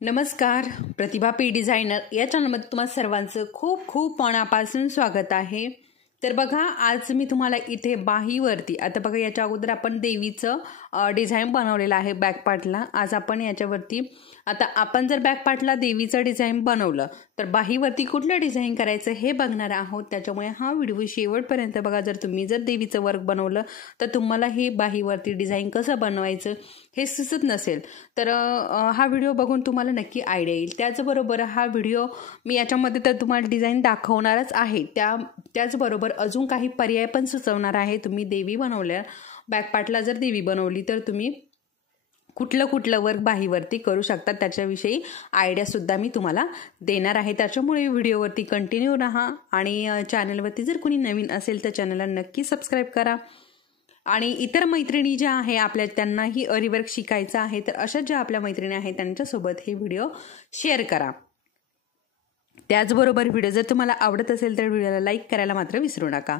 नमस्कार, प्रतिभा P designer या चॅनलमध्ये तुम्हा सर्वांचं खूप खूप मनापासून स्वागत आहे। तर बघा, आज मी तुम्हाला इथे बाहीवरती आता बघा याच्या अगोदर आपण देवीचं डिझाइन बनवलेलं आहे बॅक पार्टला। आज आपण याच्यावरती आता आपण जर बॅक पार्टला देवीचं डिझाइन बनवलं तर बाहीवरती कुठलं डिझाइन करायचं हे बघणार आहोत। त्याच्यामुळे हा व्हिडिओ शेवटपर्यंत बघा। जर तुम्ही जर देवीचं वर्क बनवलं तर तुम्हाला हे बाहीवरती डिझाइन कसं बनवायचं हे सुचत नसेल तर हा व्हिडिओ बघून तुम्हाला नक्की आयडिया येईल। त्याचबरोबर हा व्हिडिओ मी याच्यामध्ये तर तुम्हाला डिझाइन दाखवणारच आहे, त्याचबरोबर अजून काही पर्याय पण सुचवणार आहे। तुम्ही देवी बनवल्या बॅक पार्टला जर देवी बनवली तर तुम्ही कुठलं वर्क बाहीवरती करू शकता त्याच्याविषयी आयडिया सुद्धा मी तुम्हाला देणार आहे। त्याच्यामुळे व्हिडिओवरती कंटिन्यू राहा आणि चॅनलवरती जर कोणी नवीन असेल तर चॅनलला नक्की सबस्क्राईब करा आणि इतर मैत्रिणी ज्या आहे आपल्या त्यांनाही अरीवर्क शिकायचं आहे तर अशा ज्या आपल्या मैत्रिणी आहेत त्यांच्यासोबत हे व्हिडिओ शेअर करा। त्याचबरोबर व्हिडिओ जर तुम्हाला आवडत असेल तर व्हिडिओला लाईक करायला मात्र विसरू नका।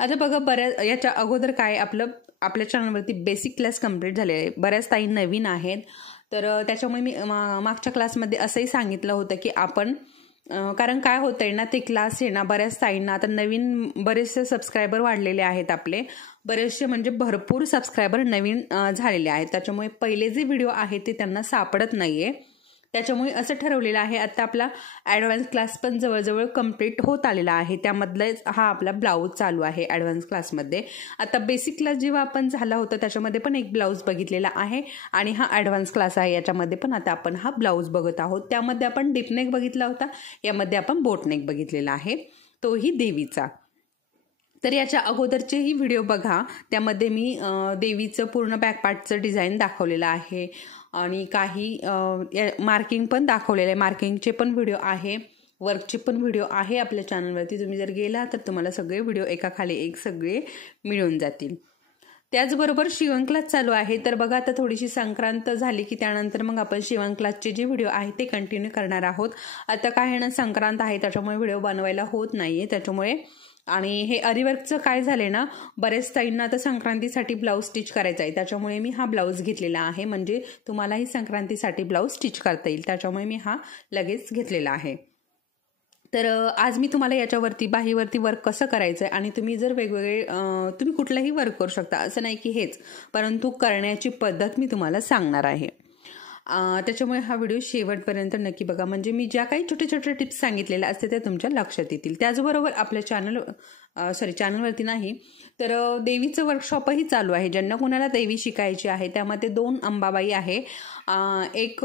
आता बघा, बऱ्याच याच्या अगोदर काय आपल्या चॅनलवरती बेसिक क्लास कंप्लीट झाले आहे, बऱ्याच ताई नवीन आहेत। तर त्याच्यामुळे मी मागच्या क्लासमध्ये असंही सांगितलं होतं की आपण कारण काय होतंय ना, ते क्लास आहे ना बऱ्याच ताईंना आता नवीन बरेचसे सबस्क्रायबर वाढलेले आहेत, आपले बरेचसे म्हणजे भरपूर सबस्क्रायबर नवीन झालेले आहेत। त्याच्यामुळे पहिले जे व्हिडिओ आहेत ते त्यांना सापडत नाहीये। त्याच्यामुळे असं ठरवलेलं आहे आता आपला ॲडव्हान्स क्लास पण जवळजवळ कंप्लीट होत आलेला आहे। त्यामधलाच हा आपला ब्लाऊज चालू आहे ॲडव्हान्स क्लासमध्ये। आता बेसिक क्लास जेव्हा आपण झाला होता त्याच्यामध्ये पण एक ब्लाऊज बघितलेला आहे आणि हा ॲडव्हान्स क्लास आहे याच्यामध्ये पण आता आपण हा ब्लाऊज बघत आहोत। त्यामध्ये आपण डीपनेक बघितला होता, यामध्ये आपण बोटनेक बघितलेला आहे, तोही देवीचा। तर याच्या अगोदरचेही व्हिडिओ बघा, त्यामध्ये मी देवीचं पूर्ण बॅक पार्टचं डिझाइन दाखवलेलं आहे आणि काही मार्किंग पण दाखवलेलं आहे। मार्किंगचे पण व्हिडिओ आहे, वर्कचे पण व्हिडिओ आहे आपल्या चॅनलवरती। तुम्ही जर गेला तर तुम्हाला सगळे व्हिडिओ एकाखाली एक सगळे मिळून जातील। त्याचबरोबर शिवण क्लास चालू आहे। तर बघा, आता थोडीशी संक्रांत झाली की त्यानंतर मग आपण शिवण क्लासचे जे व्हिडिओ आहे ते कंटिन्यू करणार आहोत। आता काय आहे ना, संक्रांत आहे त्याच्यामुळे व्हिडिओ बनवायला होत नाहीये त्याच्यामुळे। आणि हे अरीवर्कचं काय झाले ना, बरेच ताईंना आता संक्रांतीसाठी ब्लाऊज स्टिच करायचा आहे, त्याच्यामुळे मी हा ब्लाऊज घेतलेला आहे। म्हणजे तुम्हालाही संक्रांतीसाठी ब्लाऊज स्टिच करता येईल, त्याच्यामुळे मी हा लगेच घेतलेला आहे। तर आज मी तुम्हाला याच्यावरती बाहीवरती वर्क कसं करायचं आहे आणि तुम्ही जर वेगवेगळे तुम्ही कुठलंही वर्क करू शकता, असं नाही की हेच, परंतु करण्याची पद्धत मी तुम्हाला सांगणार आहे। त्याच्यामुळे हा व्हिडिओ शेवटपर्यंत नक्की बघा, म्हणजे मी ज्या काही छोटे छोटे टिप्स सांगितलेल्या असते त्या तुमच्या लक्षात येतील। त्याचबरोबर आपल्या चॅनलवरती नाही तर देवीचं वर्कशॉपही चालू आहे। ज्यांना कोणाला देवी शिकायची आहे त्यामध्ये 2 अंबाबाई आहे, एक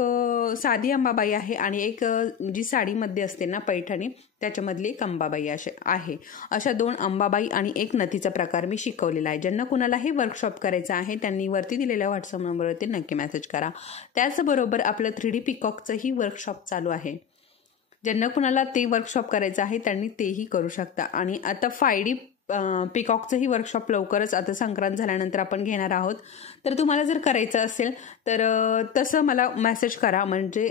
साधी अंबाबाई आहे आणि एक जी साडीमध्ये असते ना पैठणी त्याच्यामधली एक अंबाबाई आहे। अशा 2 अंबाबाई आणि एक नथीचा प्रकार मी शिकवलेला आहे। ज्यांना कुणाला हे वर्कशॉप करायचं आहे त्यांनी वरती दिलेल्या व्हॉट्सअप नंबरवरती नक्की मेसेज करा। त्याचबरोबर आपलं 3D पिकॉकचंही वर्कशॉप चालू आहे। ज्यांना कुणाला ते वर्कशॉप करायचं आहे त्यांनी तेही करू शकता। आणि आता 5D पिकॉकचंही वर्कशॉप लवकरच आता संक्रांत झाल्यानंतर आपण घेणार आहोत। तर तुम्हाला जर करायचं असेल तर तसं मला मेसेज करा, म्हणजे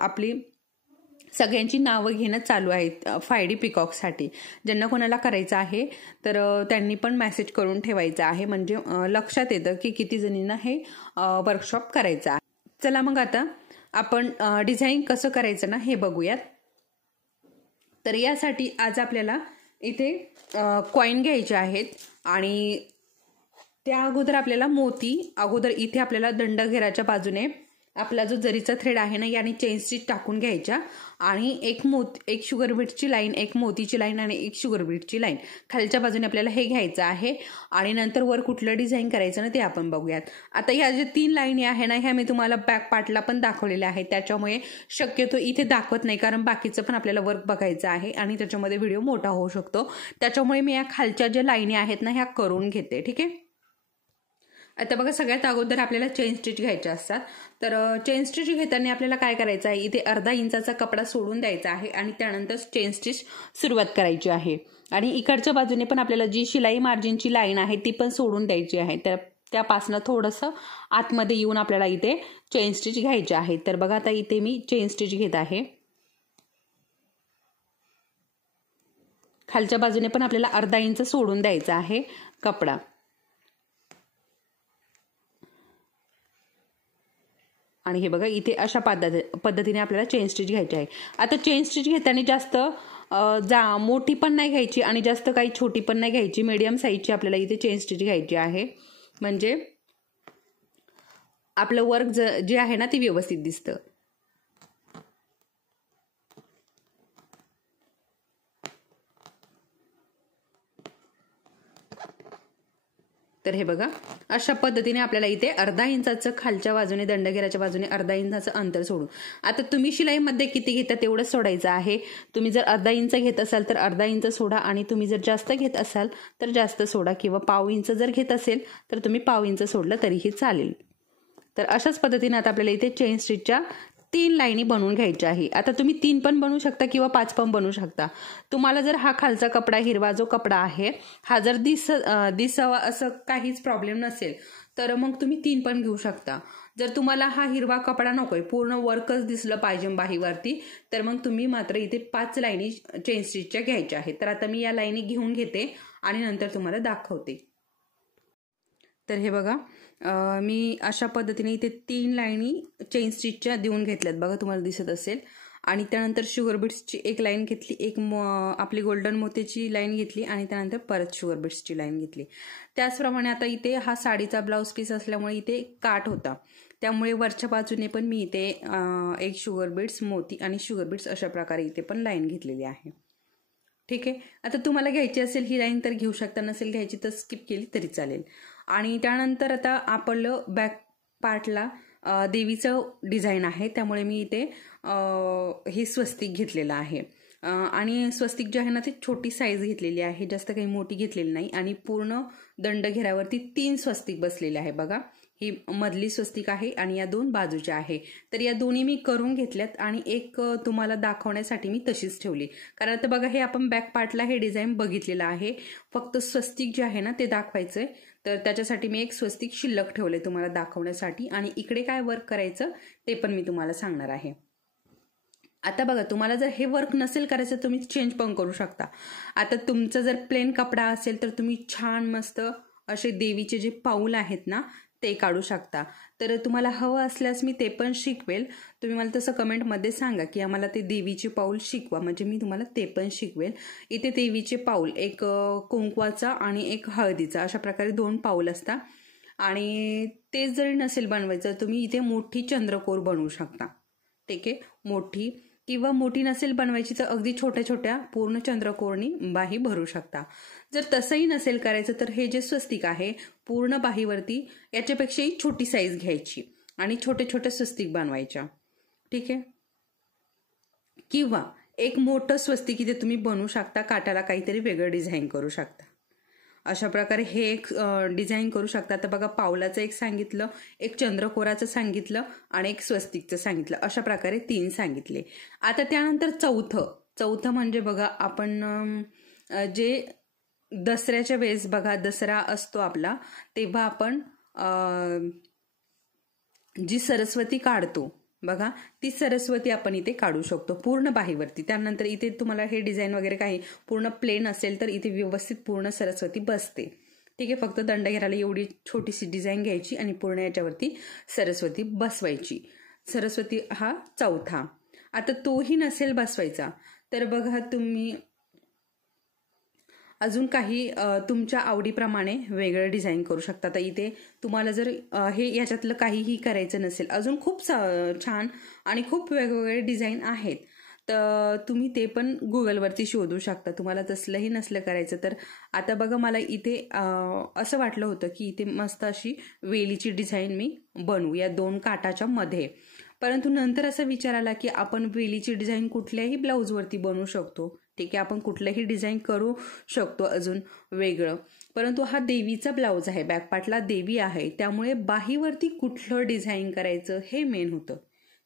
आपली सगळ्यांची नावं घेणं चालू आहेत 5D पिकॉकसाठी। ज्यांना कोणाला करायचं आहे तर त्यांनी पण मेसेज करून ठेवायचं आहे, म्हणजे लक्षात येतं की किती जणींना हे वर्कशॉप करायचं आहे। चला मग आता आपण डिझाईन कसं करायचं ना हे बघूयात। तर यासाठी आज आपल्याला इथे कॉईन घ्यायचे आहेत आणि त्या अगोदर आपल्याला मोती अगोदर इथे आपल्याला दंडघेराच्या बाजूने आपला जो जरीचा थ्रेड आहे ना याने चेन स्टिच टाकून घ्यायच्या आणि एक शुगर बीटची लाईन, एक मोतीची लाईन आणि एक शुगर बीटची लाईन खालच्या बाजूने आपल्याला हे घ्यायचं आहे। आणि नंतर वर कुठलं डिझाईन करायचं ना ते आपण बघूयात। आता ह्या जे 3 लाईनी आहे ना ह्या मी तुम्हाला बॅक पार्टला पण दाखवलेल्या आहेत, त्याच्यामुळे शक्यतो इथे दाखवत नाही कारण बाकीचं पण आपल्याला वर्क बघायचं आहे आणि त्याच्यामध्ये व्हिडिओ मोठा होऊ शकतो। त्याच्यामुळे मी या खालच्या ज्या लाईनी आहेत ना ह्या करून घेते, ठीक आहे। आता बघा, सगळ्यात अगोदर आपल्याला चेन स्टिच घ्यायचे असतात। तर चेन स्टिच घेताना आपल्याला काय करायचं आहे, इथे अर्धा इंचाचा कपडा सोडून द्यायचा आहे आणि त्यानंतर चेन स्टिच सुरुवात करायची आहे। आणि इकडच्या बाजूने पण आपल्याला जी शिलाई मार्जिनची लाईन आहे ती पण सोडून द्यायची आहे। त्यापासून थोडंसं आतमध्ये येऊन आपल्याला इथे चेन स्टिच घ्यायचे आहे। तर बघा, आता इथे मी चेन स्टिच घेत आहे। खालच्या बाजूने पण आपल्याला अर्धा इंच सोडून द्यायचा आहे कपडा। आणि हे बघा इथे अशा पद्धतीने आपल्याला चेन स्टिच घ्यायची आहे. आता चेन स्टिच घेताना जास्त मोठी पण नाही घ्यायची आणि जास्त काही छोटी पण नाही घ्यायची, मीडियम साईजची आपल्याला इथे चेन स्टिच घ्यायची आहे. म्हणजे आपलं वर्क जे आहे ना ते व्यवस्थित दिसतं. तर हे बघा अशा पद्धतीने आपल्याला इथे अर्धा इंचाचं खालच्या बाजूने दंडघेराच्या बाजूने अर्धा इंचाचं अंतर सोडून, आता तुम्ही शिलाईमध्ये किती घेता तेवढंच सोडायचं आहे. तुम्ही जर अर्धा इंच घेत असाल तर अर्धा इंच सोडा आणि तुम्ही जर जास्त घेत असाल तर जास्त सोडा, किंवा पाव इंच जर घेत असेल तर तुम्ही पाव इंच सोडलं तरीही चालेल. तर अशाच पद्धतीने आता आपल्याला इथे चेन स्टिचच्या 3 लाईनी बनवून घ्यायच्या आहे. आता तुम्ही 3 पण बनवू शकता किंवा 5 पण बनवू शकता. तुम्हाला जर हा खालचा कपडा हिरवा जो कपडा आहे हा जर दिसावा असं काहीच प्रॉब्लेम नसेल तर मग तुम्ही 3 पण घेऊ शकता. जर तुम्हाला हा हिरवा कपडा नकोय, पूर्ण वर्कच दिसलं पाहिजे बाहीवरती, तर मग तुम्ही मात्र इथे 5 लाईनी चेन स्टिचच्या घ्यायच्या आहेत. तर आता मी या लाईनी घेऊन घेते आणि नंतर तुम्हाला दाखवते. तर हे बघा मी अशा पद्धतीने इथे 3 लाईनी चेन स्टिचच्या देऊन घेतल्यात बघा, तुम्हाला दिसत असेल. आणि त्यानंतर शुगर बीड्सची एक लाईन घेतली, एक आपली गोल्डन मोत्याची लाईन घेतली आणि त्यानंतर परत शुगर बीड्सची लाईन घेतली. त्याचप्रमाणे आता इथे हा साडीचा ब्लाऊज पीस असल्यामुळे इथे काठ होता, त्यामुळे वरच्या बाजूने पण मी इथे एक शुगर बीड्स, मोती आणि शुगर बीड्स अशा प्रकारे इथे पण लाईन घेतलेली आहे. ठीक आहे. आता तुम्हाला घ्यायची असेल ही लाईन तर घेऊ शकता, नसेल घ्यायची तर स्किप केली तरी चालेल. आणि त्यानंतर आता आपलं बॅक पार्टला देवीचं डिझाईन आहे, त्यामुळे मी इथे हे स्वस्तिक घेतलेलं आहे. आणि स्वस्तिक जे आहे ना ते छोटी साईज घेतलेली आहे, जास्त काही मोठी घेतलेली नाही. आणि पूर्ण दंड घेऱ्यावरती 3 स्वस्तिक बसलेले आहे बघा. ही मधली स्वस्तिक आहे आणि या 2 बाजूच्या आहे. तर या दोन्ही मी करून घेतल्यात आणि एक तुम्हाला दाखवण्यासाठी मी तशीच ठेवली, कारण आता बघा हे आपण बॅक पार्टला हे डिझाईन बघितलेलं आहे, फक्त स्वस्तिक जे आहे ना ते दाखवायचंय. तर त्याच्यासाठी मी एक स्वस्तिक शिल्लक ठेवले तुम्हाला दाखवण्यासाठी. आणि इकडे काय वर्क करायचं ते पण मी तुम्हाला सांगणार आहे. आता बघा तुम्हाला जर हे वर्क नसेल करायचं तुम्ही चेंज पण करू शकता. आता तुमचं जर प्लेन कपडा असेल तर तुम्ही छान मस्त असे देवीचे जे पाऊल आहेत ना ते काढू शकता. तर तुम्हाला हवं असल्यास मी ते पण शिकवेल. तुम्ही मला तसं कमेंटमध्ये सांगा की आम्हाला ते देवीचे पाऊल शिकवा, म्हणजे मी तुम्हाला ते पण शिकवेल. इथे देवीचे पाऊल एक कुंकवाचा आणि एक हळदीचा अशा प्रकारे 2 पाऊल असतात. आणि ते जरी नसेल बनवायचं तुम्ही इथे मोठी चंद्रकोर बनवू शकता. ठीक आहे, मोठी किंवा मोठी नसेल बनवायची तर अगदी छोट्या छोट्या पूर्ण चंद्रकोरनी बाही भरू शकता. जर तसंही नसेल करायचं तर हे जे स्वस्तिक आहे पूर्ण बाहीवरती याच्यापेक्षाही छोटी साईज घ्यायची आणि छोटे छोटे स्वस्तिक बनवायच्या. ठीक आहे, किंवा एक मोठं स्वस्तिक इथे तुम्ही बनवू शकता, काटाला काहीतरी वेगळं डिझाईन करू शकता. अशा प्रकारे हे एक डिझाईन करू शकता. तर बघा पावलाचं एक सांगितलं, एक चंद्रकोराचं सांगितलं आणि एक स्वस्तिकचं सांगितलं, अशा प्रकारे 3 सांगितले. आता त्यानंतर चौथं म्हणजे बघा आपण जे दसऱ्याच्या वेळेस बघा दसरा असतो आपला, तेव्हा आपण जी सरस्वती काढतो बघा ती सरस्वती आपण इथे काढू शकतो पूर्ण बाहीवरती. त्यानंतर इथे तुम्हाला हे डिझाईन वगैरे काही पूर्ण प्लेन असेल तर इथे व्यवस्थित पूर्ण सरस्वती बसते. ठीक आहे, फक्त दंड घेराला एवढी छोटीशी डिझाईन घ्यायची आणि पूर्ण याच्यावरती सरस्वती बसवायची. सरस्वती हा चौथा. आता तोही नसेल बसवायचा तर बघा तुम्ही अजून काही तुमच्या आवडीप्रमाणे वेगळं डिझाईन करू शकता. तर इथे तुम्हाला जर हे याच्यातलं काहीही करायचं नसेल, अजून खूप छान आणि खूप वेगवेगळे डिझाईन आहेत, तर तुम्ही ते पण गुगलवरती शोधू शकता. तुम्हाला तसलंही नसलं करायचं तर आता बघा मला इथे असं वाटलं होतं की इथे मस्त अशी वेलीची डिझाईन मी बनवू या 2 काटाच्या मध्ये. परंतु नंतर असा विचार आला की आपण वेलीची डिझाईन कुठल्याही ब्लाऊजवरती बनवू शकतो. ठीक आहे, आपण कुठलंही डिझाईन करू शकतो अजून वेगळं. परंतु हा देवीचा ब्लाऊज आहे, बॅकपार्टला देवी आहे, त्यामुळे बाहीवरती कुठलं डिझाईन करायचं हे मेन होतं.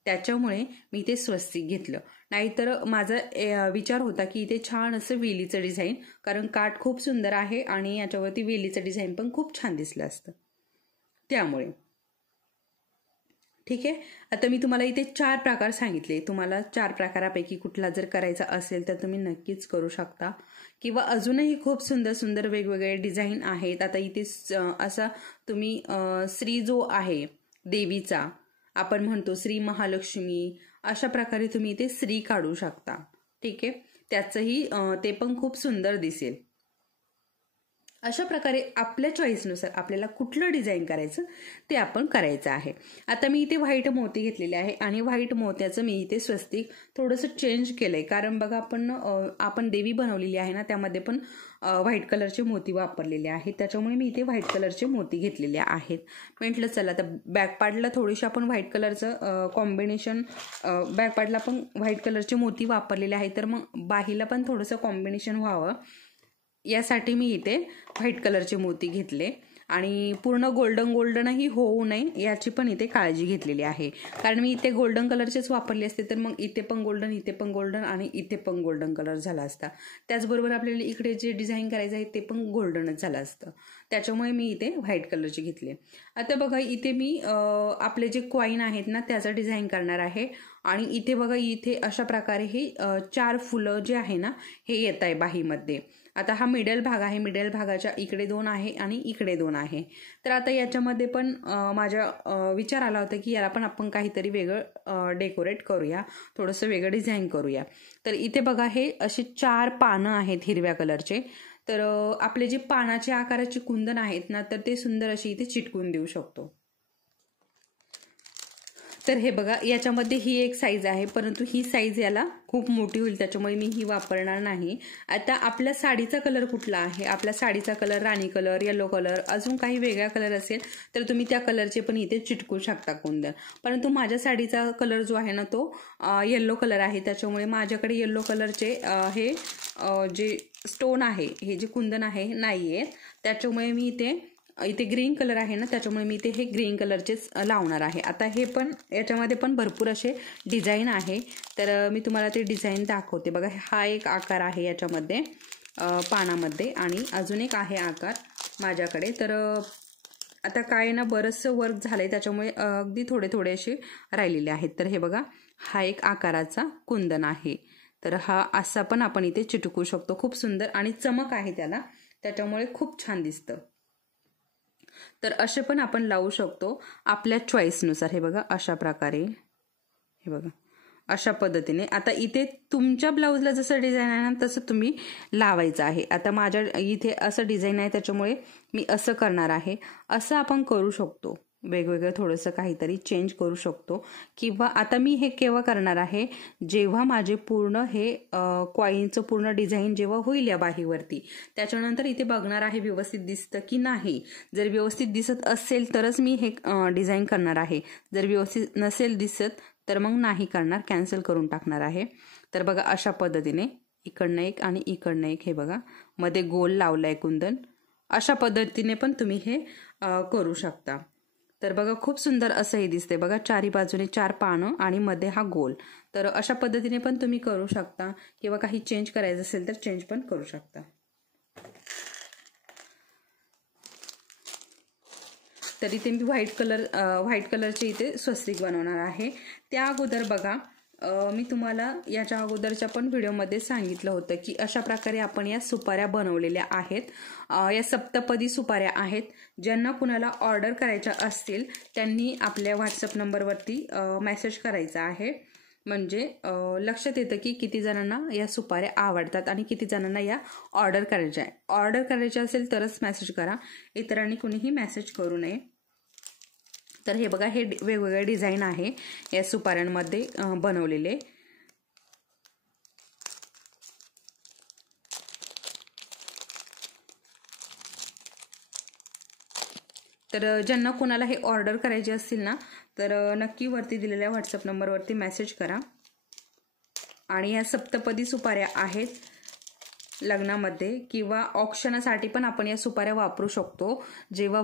त्याच्यामुळे मी ते स्वस्तिक घेतलं. नाहीतर माझा विचार होता की इथे छान असं वेलीचं डिझाईन, कारण काठ खूप सुंदर आहे आणि याच्यावरती वेलीचं डिझाईन पण खूप छान दिसलं असतं त्यामुळे. ठीक आहे, आता मी तुम्हाला इथे 4 प्रकार सांगितले. तुम्हाला 4 प्रकारापैकी कुठला जर करायचा असेल तर तुम्ही नक्कीच करू शकता. किंवा अजूनही खूप सुंदर सुंदर वेगवेगळे डिझाईन आहेत. आता इथे असा तुम्ही श्री जो आहे देवीचा आपण म्हणतो श्री महालक्ष्मी, अशा प्रकारे तुम्ही इथे श्री काढू शकता. ठीक आहे, त्याचंही ते पण खूप सुंदर दिसेल. अशा प्रकारे आपल्या चॉईसनुसार आपल्याला कुठलं डिझाईन करायचं ते आपण करायचं आहे. आता मी इथे व्हाईट मोती घेतलेले आहे आणि व्हाईट मोत्याचं मी इथे स्वस्तिक थोडंसं चेंज केलंय, कारण बघा आपण देवी बनवलेली आहे ना, त्यामध्ये पण व्हाईट कलरचे मोती वापरलेले आहेत, त्याच्यामुळे मी इथे व्हाईट कलरचे मोती घेतलेले आहेत. म्हटलं चला तर बॅकपार्टला थोडीशी आपण व्हाईट कलरचं कॉम्बिनेशन, बॅकपार्टला पण व्हाईट कलरचे मोती वापरलेले आहेत, तर मग बाहीला पण थोडंसं कॉम्बिनेशन व्हावं यासाठी मी इथे व्हाईट कलरचे मोती घेतले. आणि पूर्ण गोल्डनही होऊ नये याची पण इथे काळजी घेतलेली आहे, कारण मी इथे गोल्डन कलरचेच वापरले असते तर मग इथे पण गोल्डन, इथे पण गोल्डन आणि इथे पण गोल्डन कलर झाला असता. त्याचबरोबर आपल्याला इकडे जे डिझाईन करायचं आहे ते पण गोल्डनच झालं असतं, त्याच्यामुळे मी इथे व्हाईट कलरचे घेतले. आता बघा इथे मी आपले जे कॉईन आहेत ना त्याचं डिझाईन करणार आहे. आणि इथे बघा इथे अशा प्रकारे हे 4 फुलं जे आहे ना हे येत आहे बाहीमध्ये. आता हा मिडल भाग आहे, मिडल भागाच्या इकडे 2 आहे आणि इकडे 2 आहे. तर आता याच्यामध्ये पण माझ्या विचार आला होता की याला पण आपण काहीतरी वेगळं डेकोरेट करूया, थोडंसं वेगळं डिझाईन करूया. तर इथे बघा हे असे 4 पानं आहेत हिरव्या कलरचे. तर आपले जे पानाच्या आकाराचे कुंदन आहेत ना तर ते सुंदर अशी इथे चिटकून देऊ शकतो. तर हे बघा याच्यामध्ये ही एक साईज आहे, परंतु ही साईज याला खूप मोठी होईल, त्याच्यामुळे मी ही वापरणार नाही. आता आपल्या साडीचा कलर कुठला आहे, आपल्या साडीचा कलर राणी कलर, येलो कलर, अजून काही वेगळा कलर असेल तर तुम्ही त्या कलरचे पण इथे चिटकू शकता कुंदन. परंतु माझ्या साडीचा कलर जो आहे ना तो येल्लो कलर आहे, त्याच्यामुळे माझ्याकडे येल्लो कलरचे हे जे स्टोन आहे, हे जे कुंदन आहे नाही आहेत, त्याच्यामुळे मी इथे ग्रीन कलर आहे ना त्याच्यामुळे मी इथे हे ग्रीन कलरचेच लावणार आहे. आता हे पण याच्यामध्ये पण भरपूर असे डिझाईन आहे, तर मी तुम्हाला ते डिझाईन दाखवते. बघा हा एक आकार आहे याच्यामध्ये पानामध्ये, आणि अजून एक आहे आकार माझ्याकडे. तर आता काय ना बरंचसं वर्क झालंय, त्याच्यामुळे अगदी थोडे असे राहिलेले आहेत. तर हे बघा हा एक आकाराचा कुंदन आहे, तर हा असा पण आपण इथे चिटकू शकतो. खूप सुंदर आणि चमक आहे त्याला, त्याच्यामुळे खूप छान दिसतं. तर असे पण आपण लावू शकतो आपल्या चॉईसनुसार. हे बघा अशा प्रकारे, हे बघा अशा पद्धतीने. आता इथे तुमच्या ब्लाऊजला जसं डिझाईन आहे ना तसं तुम्ही लावायचं आहे. आता माझ्या इथे असं डिझाईन आहे त्याच्यामुळे मी असं करणार आहे. असं आपण करू शकतो, वेगवेगळं थोडंसं काहीतरी चेंज करू शकतो. किंवा आता मी हे केव्हा करणार आहे, जेव्हा माझे पूर्ण हे कॉईनचं पूर्ण डिझाईन जेव्हा होईल या बाहीवरती, त्याच्यानंतर इथे बघणार आहे व्यवस्थित दिसतं की नाही. जर व्यवस्थित दिसत असेल तरच मी हे डिझाईन करणार आहे, जर व्यवस्थित नसेल दिसत तर मग नाही करणार, कॅन्सल करून टाकणार आहे. तर बघा अशा पद्धतीने इकडनं एक आणि इकडनं एक, हे बघा मध्ये गोल लावलाय कुंदन. अशा पद्धतीने पण तुम्ही हे करू शकता. तर बघा खूप सुंदर असं हे दिसते. बघा चारी बाजूने 4 पानं आणि मध्ये हा गोल. तर अशा पद्धतीने पण तुम्ही करू शकता, किंवा काही चेंज करायचं असेल तर चेंज पण करू शकता. तर इथे मी व्हाईट कलरचे इथे स्वस्तिक बनवणार आहे. त्या अगोदर बघा मी तुम्हाला याच्या अगोदरच्या पण व्हिडिओमध्ये सांगितलं होतं की अशा प्रकारे आपण या सुपाऱ्या बनवलेल्या आहेत. या सप्तपदी सुपाऱ्या आहेत. ज्यांना कुणाला ऑर्डर करायच्या असतील त्यांनी आपल्या व्हॉट्सअप नंबरवरती मेसेज करायचा आहे. म्हणजे लक्षात येतं की किती जणांना या सुपाऱ्या आवडतात आणि किती जणांना या ऑर्डर करायच्या आहे. ऑर्डर करायच्या असेल तरच मेसेज करा, इतरांनी कुणीही मेसेज करू नये. तर हे बघा हे वेगवेगळे डिझाईन आहे या सुपाऱ्यांमध्ये बनवलेले. तर ज्यांना कुणाला हे ऑर्डर करायचे असतील ना तर नक्की वरती दिलेल्या व्हॉट्सअप नंबरवरती मेसेज करा. आणि ह्या सप्तपदी सुपाऱ्या आहेत लग्नामध्ये किंवा ऑक्शनासाठी पण आपण या सुपाऱ्या वापरू शकतो. जेव्हा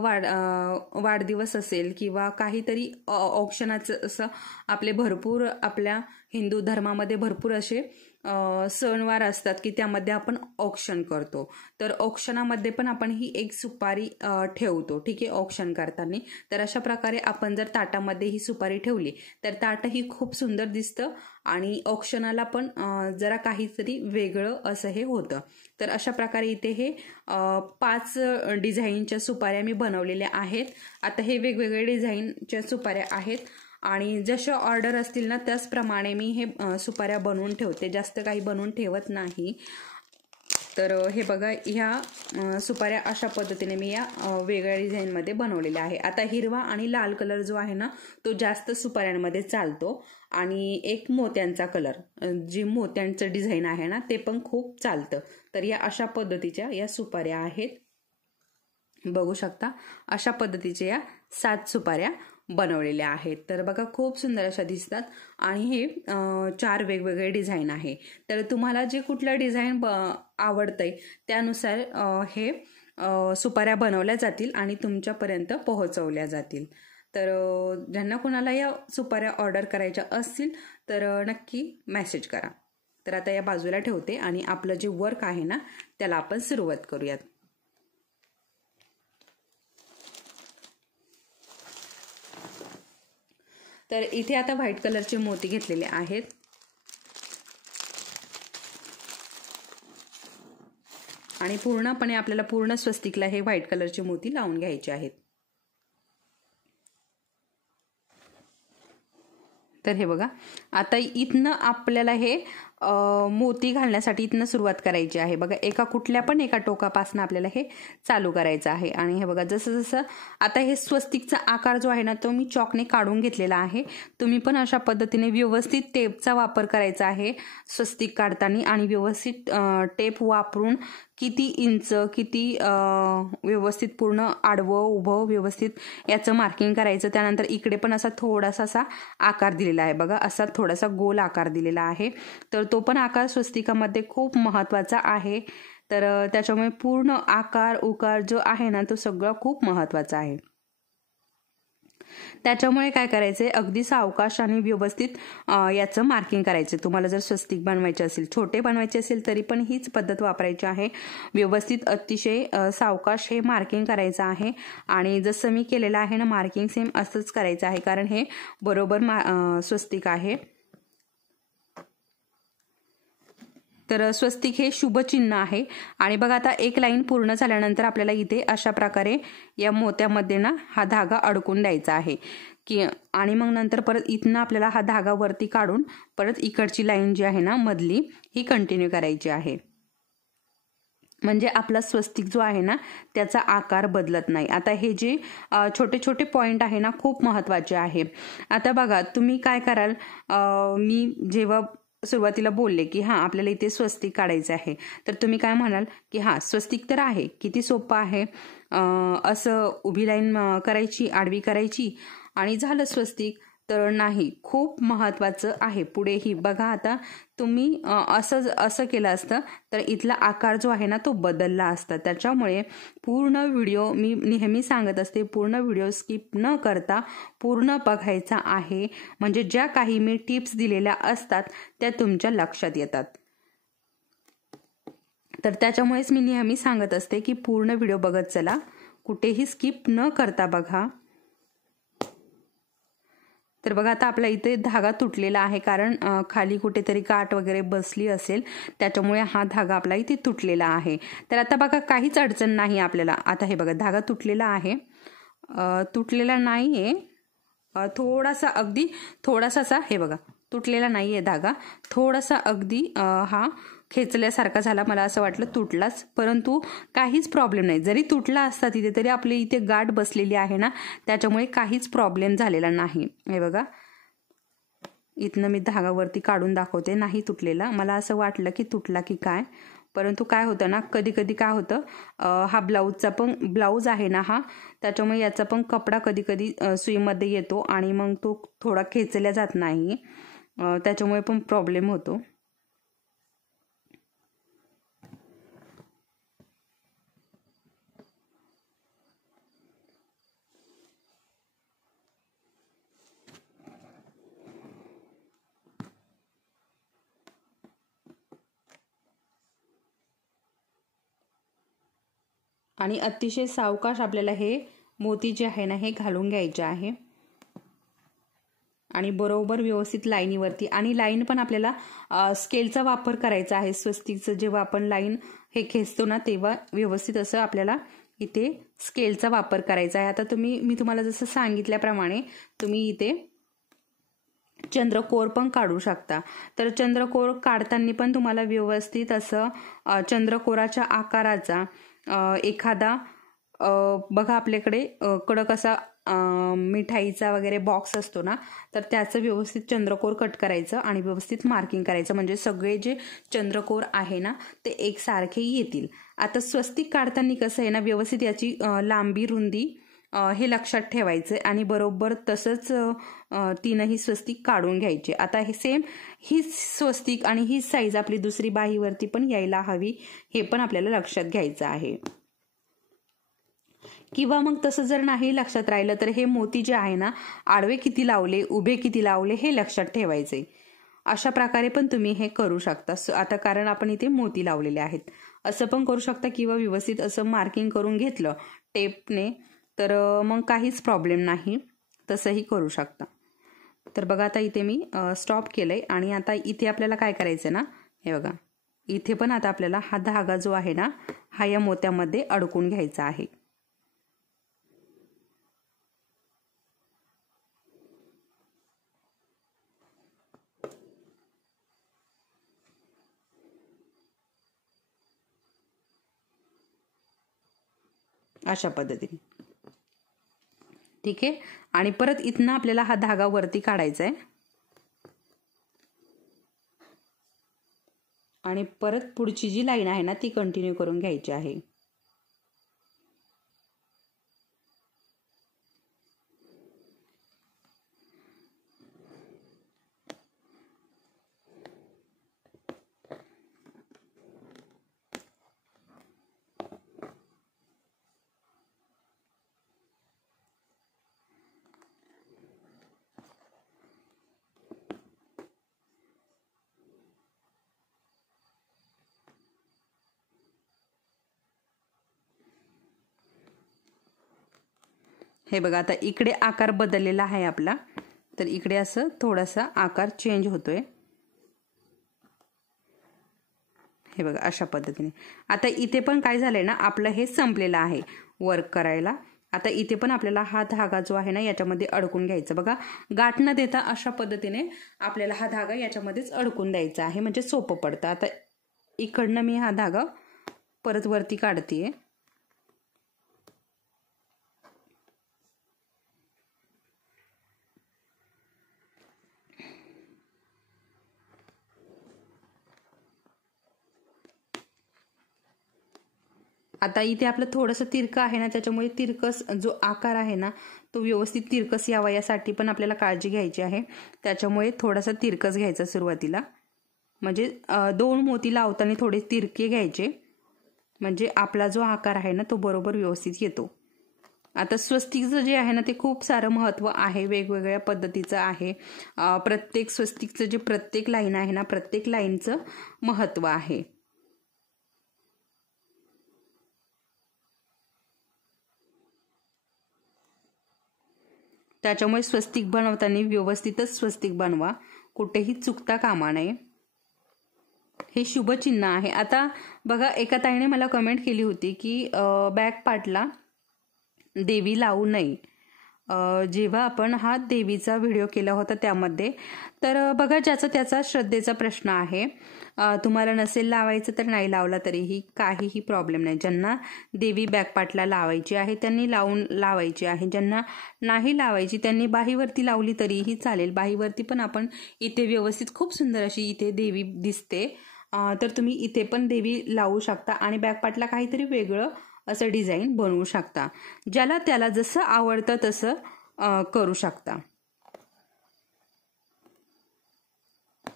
वाढदिवस असेल किंवा काहीतरी ऑक्शनाचं असं आपल्या हिंदू धर्मामध्ये भरपूर असे सणवार असतात की त्यामध्ये आपण ऑक्शन करतो. तर ऑक्शनामध्ये पण आपण ही एक सुपारी ठेवतो, ठीक आहे, ऑक्शन करताना. तर अशा प्रकारे आपण जर ताटामध्ये ही सुपारी ठेवली तर ताटही खूप सुंदर दिसतं आणि ऑक्शनाला पण जरा काहीतरी वेगळं असं हे होतं. तर अशा प्रकारे इथे हे 5 डिझाईनच्या सुपाऱ्या मी बनवलेल्या आहेत. आता हे वेगवेगळे डिझाईनच्या सुपाऱ्या आहेत आणि जशा ऑर्डर असतील ना त्याचप्रमाणे मी हे सुपाऱ्या बनवून ठेवते, जास्त काही बनवून ठेवत नाही. तर हे बघा, ह्या सुपाऱ्या अशा पद्धतीने मी या वेगळ्या डिझाईनमध्ये बनवलेल्या आहे. आता हिरवा आणि लाल कलर जो आहे ना तो जास्त सुपाऱ्यांमध्ये चालतो आणि एक मोत्यांचा कलर, जी मोत्यांचं डिझाईन आहे ना ते पण खूप चालतं. तर या अशा पद्धतीच्या या सुपाऱ्या आहेत, बघू शकता. अशा पद्धतीच्या या 7 सुपाऱ्या बनवलेल्या आहेत. तर बघा खूप सुंदर अशा दिसतात आणि हे 4 वेगवेगळे डिझाईन आहे. तर तुम्हाला जे कुठलं डिझाईन आवडतंय त्यानुसार हे सुपाऱ्या बनवल्या जातील आणि तुमच्यापर्यंत पोहोचवल्या जातील. तर ज्यांना कोणाला या सुपाऱ्या ऑर्डर करायच्या असतील तर नक्की मेसेज करा. तर आता या बाजूला ठेवते आणि आपलं जे वर्क आहे ना त्याला आपण सुरुवात करूयात. तर इथे आता व्हाईट कलरचे मोती घेतलेले आहेत आणि पूर्णपणे आपल्याला पूर्ण स्वस्तिकला हे व्हाईट कलरचे मोती लावून घ्यायचे आहेत. तर हे बघा, आता इथनं आपल्याला हे मोती घालण्यासाठी इथनं सुरुवात करायची आहे. बघा, एका टोकापासून आपल्याला हे चालू करायचं आहे. आणि हे बघा, जसं जसं आता हे स्वस्तिकचा आकार जो आहे ना तो मी चॉकने काढून घेतलेला आहे. तुम्ही पण अशा पद्धतीने व्यवस्थित टेपचा वापर करायचा आहे स्वस्तिक काढताना आणि व्यवस्थित टेप वापरून किती इंच, किती व्यवस्थित पूर्ण आडवं उभं व्यवस्थित याचं मार्किंग करायचं. त्यानंतर इकडे पण असा थोडासा असा आकार दिलेला आहे. बघा, असा थोडासा गोल आकार दिलेला आहे. तर तो पण आकार स्वस्तिकामध्ये खूप महत्त्वाचा आहे. तर त्याच्यामुळे पूर्ण आकार उकार जो आहे ना तो सगळं खूप महत्त्वाचा आहे. त्याच्यामुळे काय करायचंय, अगदी सावकाश आणि व्यवस्थित याचं मार्किंग करायचं. तुम्हाला जर स्वस्तिक बनवायचे असेल, छोटे बनवायचे असेल तरी पण हीच पद्धत वापरायची आहे. व्यवस्थित अतिशय सावकाश हे मार्किंग करायचं आहे. आणि जसं मी केलेलं आहे ना मार्किंग सेम असंच करायचं आहे, कारण हे बरोबर स्वस्तिक आहे. तर स्वस्तिक हे शुभ चिन्ह आहे. आणि बघा, आता एक लाईन पूर्ण झाल्यानंतर आपल्याला इथे अशा प्रकारे या मोत्यामध्ये ना हा धागा अडकून द्यायचा आहे की, आणि मग नंतर परत इथनं आपल्याला हा धागा वरती काढून परत इकडची लाईन जी आहे ना मधली ही कंटिन्यू करायची आहे. म्हणजे आपला स्वस्तिक जो आहे ना त्याचा आकार बदलत नाही. आता हे जे छोटे छोटे पॉइंट आहे ना खूप महत्त्वाचे आहे. आता बघा, तुम्ही काय कराल, मी जेव्हा सुरुवातीला बोलले की हां आपल्याला इथे स्वस्तिक काढायचं आहे, तर तुम्ही काय म्हणाल की हां स्वस्तिक तर आहे, किती सोपं आहे, असं उभी लाईन करायची, आडवी करायची आणि झालं स्वस्तिक. तर नाही, खूप महत्त्वाचं आहे पुढेही. बघा, आता तुम्ही असं केलं असतं तर इथला आकार जो आहे ना तो बदलला असता. त्याच्यामुळे पूर्ण व्हिडिओ मी नेहमी सांगत असते, पूर्ण व्हिडिओ स्किप न करता पूर्ण बघायचा आहे. म्हणजे ज्या काही मी टिप्स दिलेल्या असतात त्या तुमच्या लक्षात येतात. तर त्याच्यामुळेच मी नेहमी सांगत असते की पूर्ण व्हिडिओ बघत चला, कुठेही स्किप न करता बघा. तर बघा, आता आपल्या इथे धागा तुटलेला आहे, कारण खाली कुठेतरी गाठ वगैरे बसली असेल त्याच्यामुळे हा धागा आपला इथे तुटलेला आहे. तर आता बघा, काहीच अडचण नाही आपल्याला. आता हे बघा, धागा तुटलेला आहे, तुटलेला नाहीये, थोडासा अगदी थोडासा हे बघा तुटलेला नाहीये धागा, थोडासा अगदी हा खेचल्यासारखा झाला, मला असं वाटलं तुटलाच, परंतु काहीच प्रॉब्लेम नाही. जरी तुटला असता तिथे तरी आपली इथे गाठ बसलेली आहे ना त्याच्यामुळे काहीच प्रॉब्लेम झालेला नाही. हे बघा, इथनं मी धागा वरती काढून दाखवते, नाही तुटलेला. मला असं वाटलं की तुटला की काय, परंतु काय होतं ना, कधी कधी काय होतं, हा ब्लाऊज आहे ना हा, त्याच्यामुळे याचा पण कपडा कधी कधी सुईमध्ये येतो आणि मग तो थोडा खेचल्या जात नाही, त्याच्यामुळे पण प्रॉब्लेम होतो. आणि अतिशय सावकाश आपल्याला हे मोती जे आहे ना हे घालून घ्यायचे आहे आणि बरोबर व्यवस्थित लाईनीवरती. आणि लाईन पण आपल्याला स्केलचा वापर करायचा आहे. स्वस्तिकचं जेव्हा आपण लाईन हे खेचतो ना तेव्हा व्यवस्थित असं आपल्याला इथे स्केलचा वापर करायचा आहे. आता मी तुम्हाला जसं सांगितल्याप्रमाणे तुम्ही इथे चंद्रकोर पण काढू शकता. तर चंद्रकोर काढताना पण तुम्हाला व्यवस्थित असं चंद्रकोराच्या आकाराचा एखादा बघा आपल्याकडे कडक असा मिठाईचा वगैरे बॉक्स असतो ना, तर त्याचं व्यवस्थित चंद्रकोर कट करायचं आणि व्यवस्थित मार्किंग करायचं, म्हणजे सगळे जे चंद्रकोर आहे ना ते एकसारखे येतील. आता स्वस्तिक काढताना कसं आहे ना, व्यवस्थित याची लांबी रुंदी हे लक्षात ठेवायचं आणि बरोबर तसंच तीनही स्वस्तिक काढून घ्यायचे. आता हे सेम ही स्वस्तिक आणि ही साईज आपली दुसरी बाहीवरती पण यायला हवी, हे पण आपल्याला लक्षात घ्यायचं आहे. किंवा मग तसं जर नाही लक्षात राहिलं तर हे मोती जे आहे ना, आडवे किती लावले उभे किती लावले हे लक्षात ठेवायचे. अशा प्रकारे पण तुम्ही हे करू शकता. आता कारण आपण इथे मोती लावलेले आहेत, असं पण करू शकता किंवा व्यवस्थित असं मार्किंग करून घेतलं टेपने तर मग काहीच प्रॉब्लेम नाही, तसंही करू शकता. तर बघा आता इथे मी स्टॉप केलंय आणि आता इथे आपल्याला काय करायचं ना, हे बघा इथे पण आता आपल्याला हा धागा जो आहे ना हा या मोत्यामध्ये अडकून घ्यायचा आहे. अशा पद्धतीने, ठीक आहे. आणि परत इथनं आपल्याला हा धागा वरती काढायचा आहे आणि परत पुढची जी लाईन आहे ना ती कंटिन्यू करून घ्यायची आहे. हे बघा आता इकडे आकार बदललेला आहे आपला, तर इकडे असं थोडासा आकार चेंज होतोय. हे बघा अशा पद्धतीने. आता इथे पण काय झालंय ना, आपलं हे संपलेलं आहे वर्क करायला. आता इथे पण आपल्याला हा धागा जो आहे ना याच्यामध्ये अडकून घ्यायचा. बघा गाठ न देता अशा पद्धतीने आपल्याला हा धागा याच्यामध्येच अडकून द्यायचा आहे, म्हणजे सोपं पडतं. आता इकडनं मी हा धागा परत वरती काढतेय. आता इथे आपलं थोडंसं तिरकं आहे ना, त्याच्यामुळे तिरकस जो आकार आहे ना तो व्यवस्थित तिरकस यावा यासाठी पण आपल्याला काळजी घ्यायची आहे. त्याच्यामुळे थोडासा तिरकस घ्यायचा सुरुवातीला, म्हणजे 2 मोती लावताना थोडे तिरके घ्यायचे, म्हणजे आपला जो आकार आहे ना तो बरोबर व्यवस्थित येतो. आता स्वस्तिकचं जे आहे ना ते खूप सारं महत्त्व आहे, वेगवेगळ्या पद्धतीचं आहे. प्रत्येक स्वस्तिकचं जे प्रत्येक लाईन आहे ना, प्रत्येक लाईनचं महत्त्व आहे. त्याच्यामुळे स्वस्तिक बनवताना व्यवस्थितच स्वस्तिक बनवा, कुठेही चुकता कामा नये. हे शुभ चिन्ह आहे. आता बघा एका ताईने मला कमेंट केली होती की बॅक पार्टला देवी लावू नये. जेव्हा आपण हा देवीचा व्हिडिओ केला होता त्यामध्ये, तर बघा ज्याचा त्याचा श्रद्धेचा प्रश्न आहे. तुम्हाला नसेल लावायचं तर नाही लावला तरीही काहीही प्रॉब्लेम नाही. ज्यांना देवी बॅकपार्टला लावायची आहे त्यांनी लावायची आहे, ज्यांना नाही लावायची त्यांनी बाहीवरती लावली तरीही चालेल. बाहीवरती पण आपण इथे व्यवस्थित खूप सुंदर अशी इथे देवी दिसते, तर तुम्ही इथे पण देवी लावू शकता आणि बॅकपार्टला काहीतरी वेगळं असं डिझाईन बनवू शकता. ज्याला त्याला जसं आवडतं तसं करू शकता.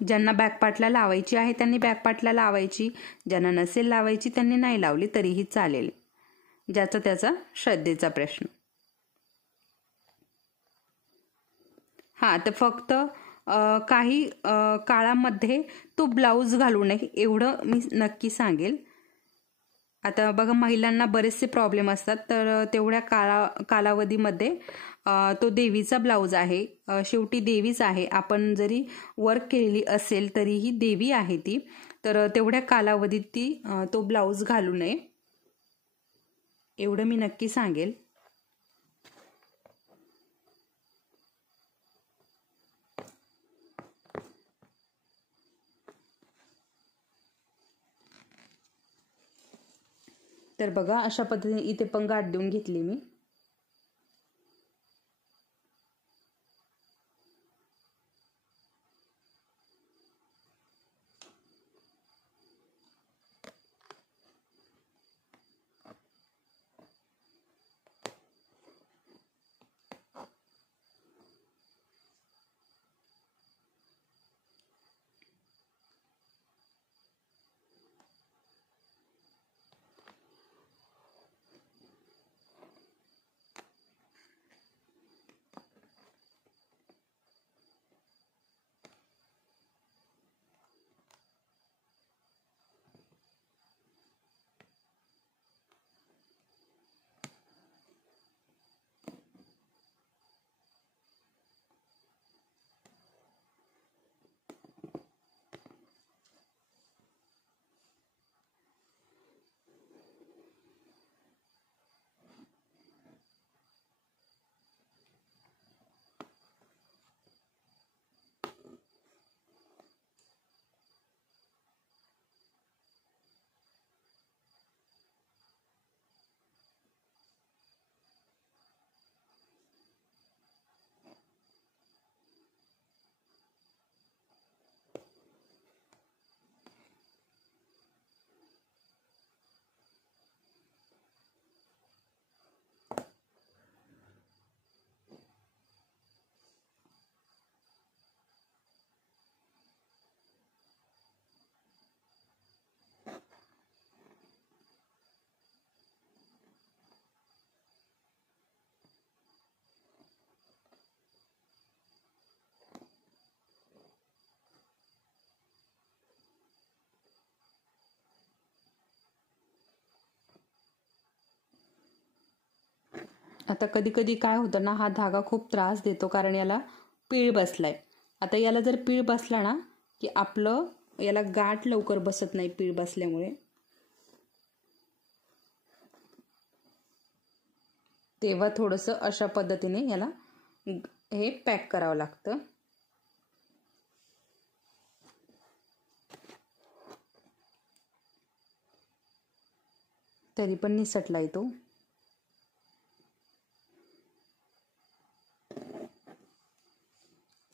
ज्यांना बॅकपार्टला लावायची आहे त्यांनी बॅकपार्टला लावायची, ज्यांना नसेल लावायची त्यांनी नाही लावली तरीही चालेल. ज्याचा त्याचा श्रद्धेचा प्रश्न. हा तर फक्त काही काळामध्ये तो ब्लाऊज घालू नये एवढं मी नक्की सांगेल. आता बघा महिलांना बरेचसे प्रॉब्लेम असतात, तर तेवढ्या कालावधीमध्ये तो देवीचा ब्लाऊज आहे, शेवटी देवीच आहे. आपण जरी वर्क केलेली असेल तरीही देवी आहे ती, तर तेवढ्या कालावधीत ती तो ब्लाऊज घालू नये एवढं मी नक्की सांगेल. तर बघा अशा पद्धतीने इथे पण गाठ देऊन घेतली मी. आता कधी कधी काय होतं ना, हा धागा खूप त्रास देतो कारण याला पीळ बसलाय. आता याला जर पीळ बसला ना की आपलं याला गाठ लवकर बसत नाही पीळ बसल्यामुळे. तेव्हा थोडंसं अशा पद्धतीने याला हे पॅक करावं लागतं. तरी पण निसटलाय तो.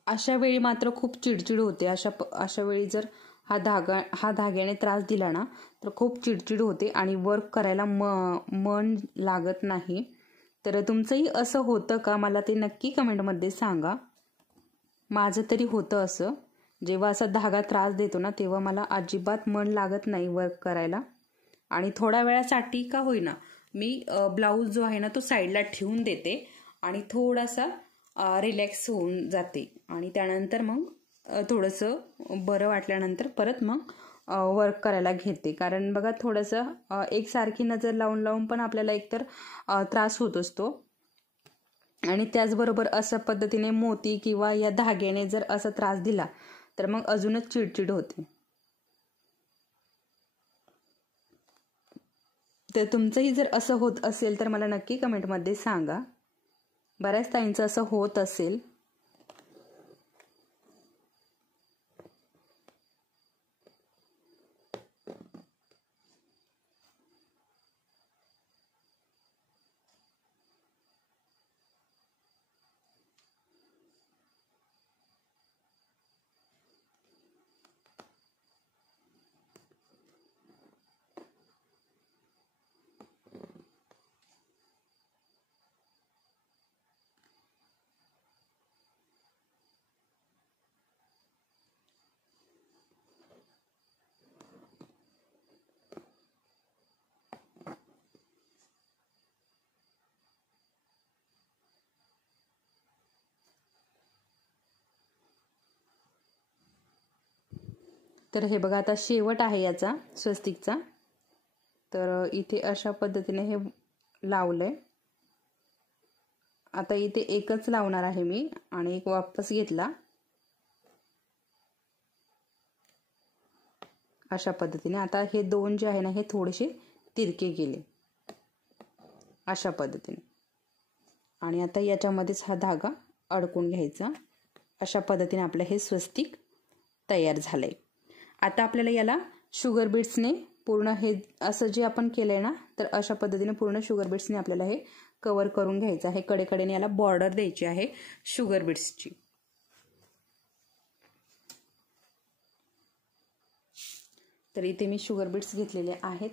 अशा वेळी मात्र खूप चिडचिड होते. अशा वेळी जर हा धाग्याने त्रास दिला ना तर खूप चिडचिड होते आणि वर्क करायला मन लागत नाही. तर तुमचंही असं होतं का मला ते नक्की कमेंटमध्ये सांगा. माझं तरी होतं असं. जेव्हा असा धागा त्रास देतो ना तेव्हा मला अजिबात मन लागत नाही वर्क करायला. आणि थोड्या वेळासाठी का होईना मी ब्लाऊज जो आहे ना तो साईडला ठेवून देते आणि थोडासा रिलॅक्स होऊन जाते. आणि त्यानंतर मग थोडंसं बरं वाटल्यानंतर परत मग वर्क करायला घेते. कारण बघा थोडंसं एकसारखी नजर लावून लावून पण आपल्याला एकतर त्रास होत असतो. आणि त्याचबरोबर अशा पद्धतीने मोती किंवा या धाग्याने जर असा त्रास दिला तर मग अजूनच चिडचिड होते. तर तुमचंही जर असं होत असेल तर मला नक्की कमेंटमध्ये सांगा. बऱ्याच ताईंचं असं होत असेल. तर हे बघा आता शेवट आहे याचा स्वस्तिकचा. तर इथे अशा पद्धतीने हे लावलंय. आता इथे एकच लावणार आहे मी आणि एक वापस घेतला. अशा पद्धतीने आता हे दोन जे आहे ना हे थोडेसे तिरके गेले अशा पद्धतीने. आणि आता याच्यामध्येच हा धागा अडकून घ्यायचा. अशा पद्धतीने आपलं हे स्वस्तिक तयार झालंय. आता आपल्याला याला शुगर बीड्सने पूर्ण हे असं जे आपण केलंय ना, तर अशा पद्धतीने पूर्ण शुगर बीट्सने आपल्याला हे कव्हर करून घ्यायचं आहे. कडेकडेने याला बॉर्डर द्यायची आहे शुगर बीट्सची. तर इथे मी शुगर बीट्स घेतलेले आहेत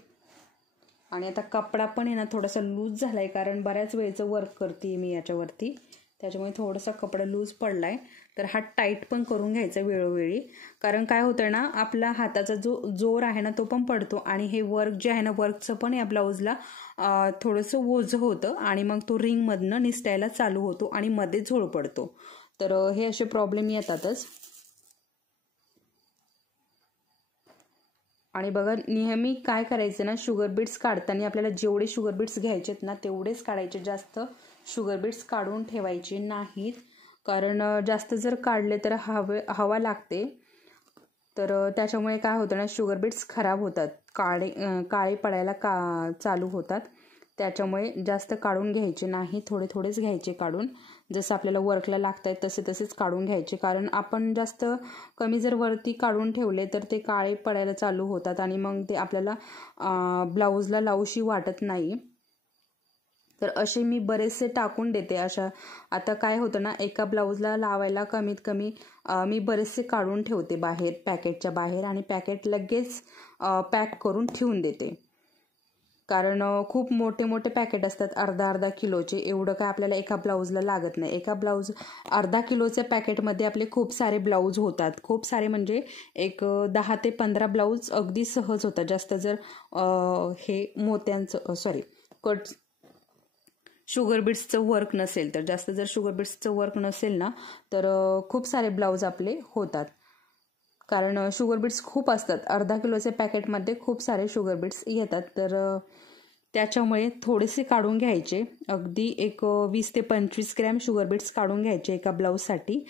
आणि आता कपडा पण आहे ना थोडासा लूज झालाय, कारण बऱ्याच वेळेचं वर्क करते मी याच्यावरती, त्याच्यामुळे थोडासा कपडा लूज पडलाय. तर हा टाईट पण करून घ्यायचा वेळोवेळी, कारण काय होतं ना, आपला हाताचा जो जोर आहे ना तो पण पडतो आणि हे वर्क जे आहे ना, वर्कचं पण या ब्लाऊजला थोडंसं ओझं होतं आणि मग तो रिंगमधनं निसटायला चालू होतो आणि मध्ये झोळ पडतो. तर हे असे प्रॉब्लेम येतातच. आणि बघा, नेहमी काय करायचं ना, शुगर बीट्स काढताना आपल्याला जेवढे शुगर बीट्स घ्यायचेत ना तेवढेच काढायचे, जास्त शुगर बीट्स काढून ठेवायचे नाहीत, कारण जास्त जर काढले तर हवा लागते. तर त्याच्यामुळे काय होतं ना, शुगर बीट्स खराब होतात, काळे पडायला चालू होतात. त्याच्यामुळे जास्त काढून घ्यायचे नाही, थोडे थोडेच घ्यायचे काढून, जसं आपल्याला वर्कला लागत आहे तसेच काढून घ्यायचे. कारण आपण जास्त कमी जर वरती काढून ठेवले तर ते काळे पडायला चालू होतात आणि मग ते आपल्याला ब्लाऊजला लावूशी वाटत नाही. तर असे मी बरेचसे टाकून देते अशा. आता काय होतं ना, एका ब्लाऊजला लावायला कमीत कमी मी बरेचसे काढून ठेवते बाहेर, पॅकेटच्या बाहेर, आणि पॅकेट लगेच पॅक करून ठेवून देते. कारण खूप मोठे मोठे पॅकेट असतात, अर्धा किलोचे. एवढं काय आपल्याला एका ब्लाऊजला लागत नाही. एका अर्धा किलोच्या पॅकेटमध्ये आपले खूप सारे ब्लाऊज होतात. खूप सारे म्हणजे एक 10 ते 15 ब्लाऊज अगदी सहज होतात, जास्त जर हे मोत्यांचं शुगर बीट्सचं वर्क नसेल तर. जास्त जर शुगर बीट्सचं वर्क नसेल ना तर खूप सारे ब्लाऊज आपले होतात, कारण शुगर बीट्स खूप असतात. अर्धा किलोच्या पॅकेटमध्ये खूप सारे शुगर बीट्स येतात. तर त्याच्यामुळे थोडेसे काढून घ्यायचे, अगदी एक 20 ते 25 ग्रॅम शुगर बीट्स काढून घ्यायचे एका ब्लाऊजसाठी.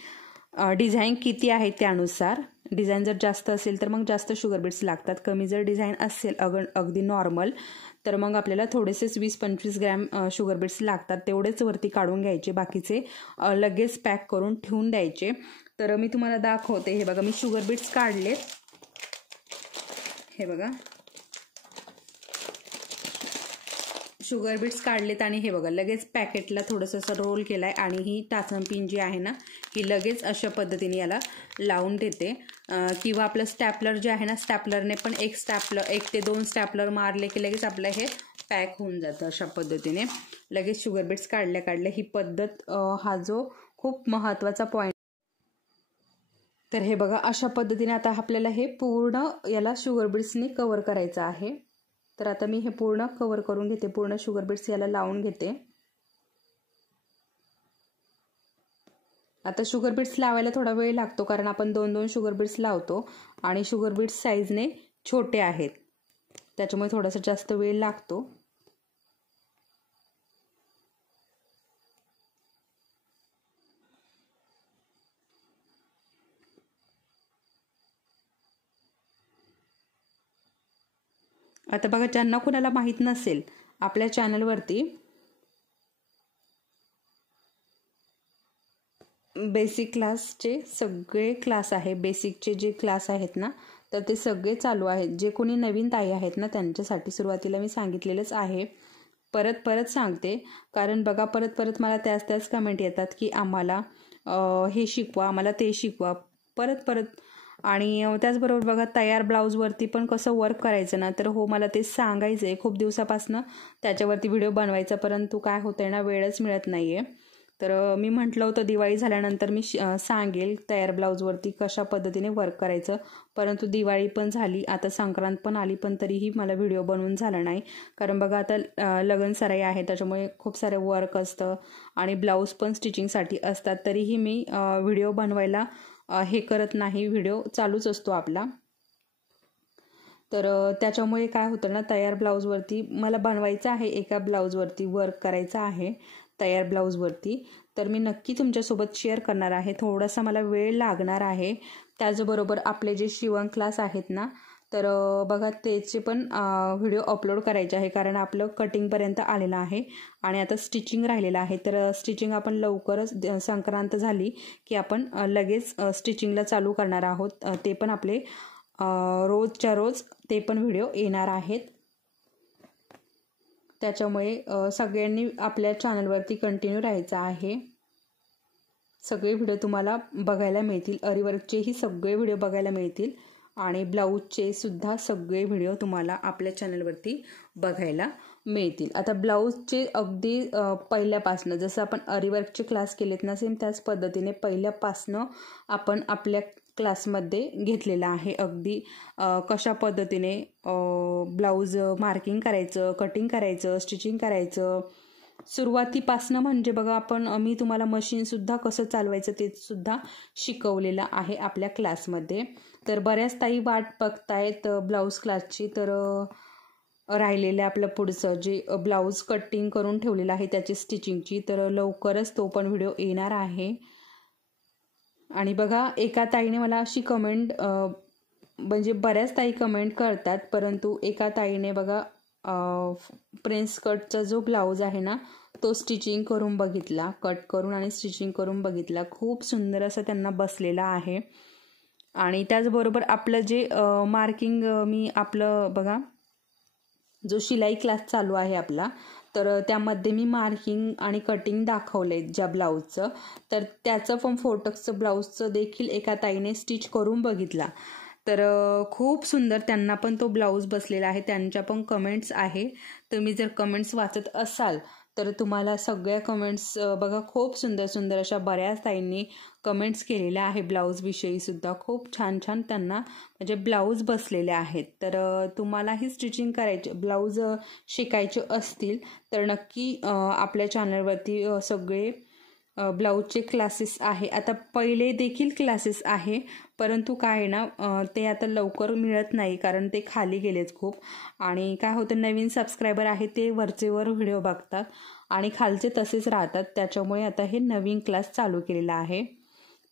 डिझाईन किती आहे त्यानुसार, डिझाईन जर जास्त असेल तर मग जास्त शुगर बीट्स लागतात, कमी जर डिझाईन असेल अगदी नॉर्मल तर मग आपल्याला थोडेसेच 20-25 ग्रॅम शुगर बीट्स लागतात. तेवढेच वरती काढून घ्यायचे, बाकीचे लगेच पॅक करून ठेवून द्यायचे. तर मी तुम्हाला दाखवते. हे बघा, मी शुगर बीट्स काढलेत, हे बघा शुगर बीट्स काढलेत, आणि हे बघा लगेच पॅकेटला थोडंसं असं रोल केलाय, आणि ही टाचन पिन जी आहे ना ही लगेच अशा पद्धतीने याला लावून देते. किंवा आपलं स्टॅपलर जे आहे ना, स्टॅपलरने पण 1 ते 2 स्टॅपलर मारले की लगेच आपलं हे पॅक होऊन जातं. अशा पद्धतीने लगेच शुगर बीट्स काढल्या ही पद्धत, हा जो खूप महत्त्वाचा पॉईंट. तर हे बघा, अशा पद्धतीने आता आपल्याला हे पूर्ण याला शुगर बीट्सनी कव्हर करायचं आहे. तर आता मी हे पूर्ण कव्हर करून घेते, पूर्ण शुगर बीट्स याला लावून घेते. आता शुगर बीट्स लावायला थोडा वेळ लागतो, कारण आपण 2-2 शुगर बीट्स लावतो आणि शुगर बीट्स साईजने छोटे आहेत, त्याच्यामुळे थोडासा जास्त वेळ लागतो. आता बघा, ज्यांना कुणाला माहीत नसेल, आपल्या चॅनलवरती बेसिक क्लासचे सगळे क्लास आहे. बेसिकचे जे क्लास आहेत ना तर ते सगळे चालू आहेत. जे कोणी नवीन ताई आहेत ना त्यांच्यासाठी सुरुवातीला मी सांगितलेलंच आहे, परत सांगते, कारण बघा परत मला त्याच कमेंट येतात की आम्हाला हे शिकवा, आम्हाला ते शिकवा, परत. आणि त्याचबरोबर बघा, तयार ब्लाऊजवरती पण कसं वर्क करायचं ना, तर हो, मला ते सांगायचं आहे खूप दिवसापासनं, त्याच्यावरती व्हिडिओ बनवायचा, परंतु काय होतंय ना, वेळच मिळत नाही आहे. तर मी म्हटलं होतं दिवाळी झाल्यानंतर मी सांगेल तयार ब्लाऊजवरती कशा पद्धतीने वर्क करायचं, परंतु दिवाळी पण झाली, आता संक्रांत पण आली, पण तरीही मला व्हिडिओ बनवून झाला नाही. कारण बघा, आता लगन सराई आहे, त्याच्यामुळे खूप सारे वर्क असतं आणि ब्लाऊज पण स्टिचिंगसाठी असतात, तरीही मी व्हिडिओ बनवायला हे करत नाही, व्हिडिओ चालूच असतो आपला. तर त्याच्यामुळे काय होतं ना, तयार ब्लाऊजवरती मला बनवायचं आहे, एका ब्लाऊजवरती वर्क करायचं आहे तयार ब्लाऊजवरती, तर मी नक्की तुमच्यासोबत शेअर करणार आहे. थोडासा मला वेळ लागणार आहे. त्याचबरोबर आपले जे शिवण क्लास आहेत ना, तर बघा त्याचे पण व्हिडिओ अपलोड करायचे आहे, कारण आपलं कटिंगपर्यंत आलेलं आहे आणि आता स्टिचिंग राहिलेलं आहे. तर स्टिचिंग आपण लवकरच, संक्रांत झाली की आपण लगेच स्टिचिंगला चालू करणार आहोत. ते पण आपले रोजच्या रोज ते पण व्हिडिओ येणार आहेत. त्याच्यामुळे सगळ्यांनी आपल्या चॅनलवरती कंटिन्यू राहायचं आहे. सगळे व्हिडिओ तुम्हाला बघायला मिळतील. अरीवर्कचेही सगळे व्हिडिओ बघायला मिळतील आणि ब्लाऊजचे सुद्धा सगळे व्हिडिओ तुम्हाला आपल्या चॅनलवरती बघायला मिळतील. आता ब्लाऊजचे अगदी पहिल्यापासनं जसं आपण अरीवर्कचे क्लास केलेत ना, सेम त्याच पद्धतीने पहिल्यापासनं आपण आपल्या क्लासमध्ये घेतलेला आहे. अगदी कशा पद्धतीने ब्लाऊज मार्किंग करायचं, कटिंग करायचं, स्टिचिंग करायचं, सुरुवातीपासनं म्हणजे बघा मी तुम्हाला मशीनसुद्धा कसं चालवायचं ते सुद्धा शिकवलेलं आहे आपल्या क्लासमध्ये. तर बऱ्याच ताई वाट बघतायत ब्लाऊज क्लासची. तर राहिलेलं आपलं पुढचं जे ब्लाऊज कटिंग करून ठेवलेलं आहे त्याची स्टिचिंगची, तर लवकरच तो पण व्हिडिओ येणार आहे. आणि बघा एका ताईने मला अशी कमेंट, म्हणजे बऱ्याच ताई कमेंट करतात, परंतु एका ताईने बघा प्रिन्स कटचा जो ब्लाऊज आहे ना तो स्टिचिंग करून बघितला, कट करून आणि स्टिचिंग करून बघितला. खूप सुंदर असं त्यांना बसलेला आहे. आणि त्याचबरोबर आपलं जे मार्किंग मी आपलं बघा जो शिलाई क्लास चालू आहे आपला, तर त्यामध्ये मी मार्किंग आणि कटिंग दाखवले ज्या ब्लाऊजचं, तर त्याचं पण फोटक्सचं ब्लाऊजचं देखील एका ताईने स्टिच करून बघितला. तर खूप सुंदर त्यांना पण तो ब्लाऊज बसलेला आहे. त्यांच्या पण कमेंट्स आहे. तुम्ही जर कमेंट्स वाचत असाल तर तुम्हाला सगळ्या कमेंट्स बघा खूप सुंदर सुंदर अशा बऱ्याच ताईंनी कमेंट्स केलेल्या आहे. ब्लाऊजविषयी सुद्धा खूप छान छान त्यांना म्हणजे ब्लाऊज बसलेले आहेत. तर तुम्हालाही स्टिचिंग करायचे, ब्लाऊज शिकायचे असतील तर नक्की आपल्या चॅनलवरती सगळे ब्लाऊजचे क्लासेस आहे. आता पहिले देखील क्लासेस आहे, परंतु काय आहे ना ते आता लवकर मिळत नाही कारण ते खाली गेलेत खूप. आणि काय होतं, नवीन सबस्क्रायबर आहे ते वरचेवर व्हिडिओ बघतात आणि खालचे तसेच राहतात. त्याच्यामुळे आता हे नवीन क्लास चालू केलेला आहे.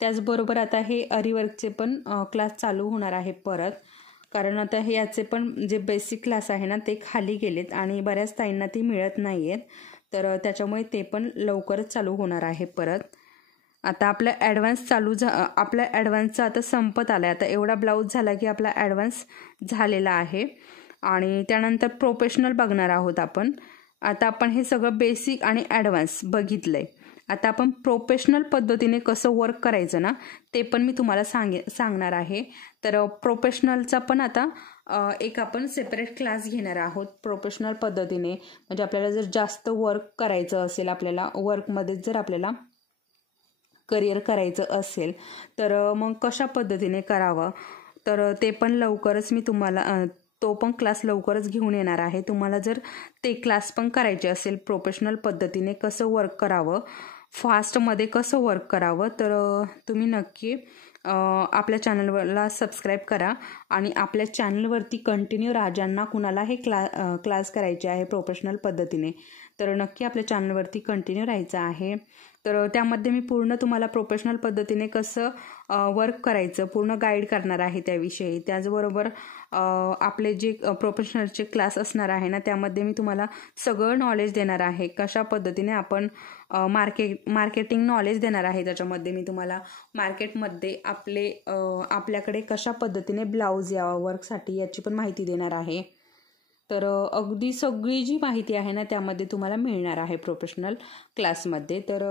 त्याचबरोबर आता हे अरीवर्कचे पण क्लास चालू होणार आहे परत, कारण आता हे याचे पण जे बेसिक क्लास आहे ना ते खाली गेलेत आणि बऱ्याच ताईंना ते मिळत नाही आहेत. तर त्याच्यामुळे ते पण लवकरच चालू होणार आहे परत. आता आपला ॲडव्हान्स आपला ॲडव्हान्सचा आता संपत आला आहे. आता एवढा ब्लाऊज झाला की आपला ॲडव्हान्स झालेला आहे आणि त्यानंतर प्रोफेशनल बघणार आहोत आपण. आता आपण हे सगळं बेसिक आणि ॲडव्हान्स बघितलं आहे. आता आपण प्रोफेशनल पद्धतीने कसं वर्क करायचं ना ते पण मी तुम्हाला सांगणार आहे. तर प्रोफेशनलचा पण आता एक आपण सेपरेट क्लास घेणार आहोत प्रोफेशनल पद्धतीने. म्हणजे आपल्याला जर जास्त वर्क करायचं असेल, आपल्याला वर्कमध्ये जर आपल्याला करिअर करायचं असेल तर मग कशा पद्धतीने करावं, तर ते पण लवकरच मी तुम्हाला तो पण क्लास लवकरच घेऊन येणार आहे. तुम्हाला जर ते क्लास पण करायचे असेल प्रोफेशनल पद्धतीने कसं वर्क करावं, फास्टमध्ये कसं वर्क करावं, तर तुम्ही नक्की आपल्या चॅनलला सबस्क्राईब करा आणि आपल्या चॅनलवरती कंटिन्यू राहा. ज्यांना कुणाला हे क्लास करायचे आहे प्रोफेशनल पद्धतीने तर नक्की आपल्या चॅनलवरती कंटिन्यू राहायचं आहे. तर त्यामध्ये मी पूर्ण तुम्हाला प्रोफेशनल पद्धतीने कसं वर्क करायचं पूर्ण गाईड करणार आहे त्याविषयी. त्याचबरोबर आपले जे प्रोफेशनलचे क्लास असणार आहे ना त्यामध्ये मी तुम्हाला सगळं नॉलेज देणार आहे. कशा पद्धतीने आपण मार्केटिंग नॉलेज देणार आहे. त्याच्यामध्ये मी तुम्हाला मार्केटमध्ये आपल्याकडे कशा पद्धतीने ब्लाऊज यावं वर्कसाठी याची पण माहिती देणार आहे. तर अगदी सगळी जी माहिती आहे ना त्यामध्ये तुम्हाला मिळणार आहे प्रोफेशनल क्लासमध्ये. तर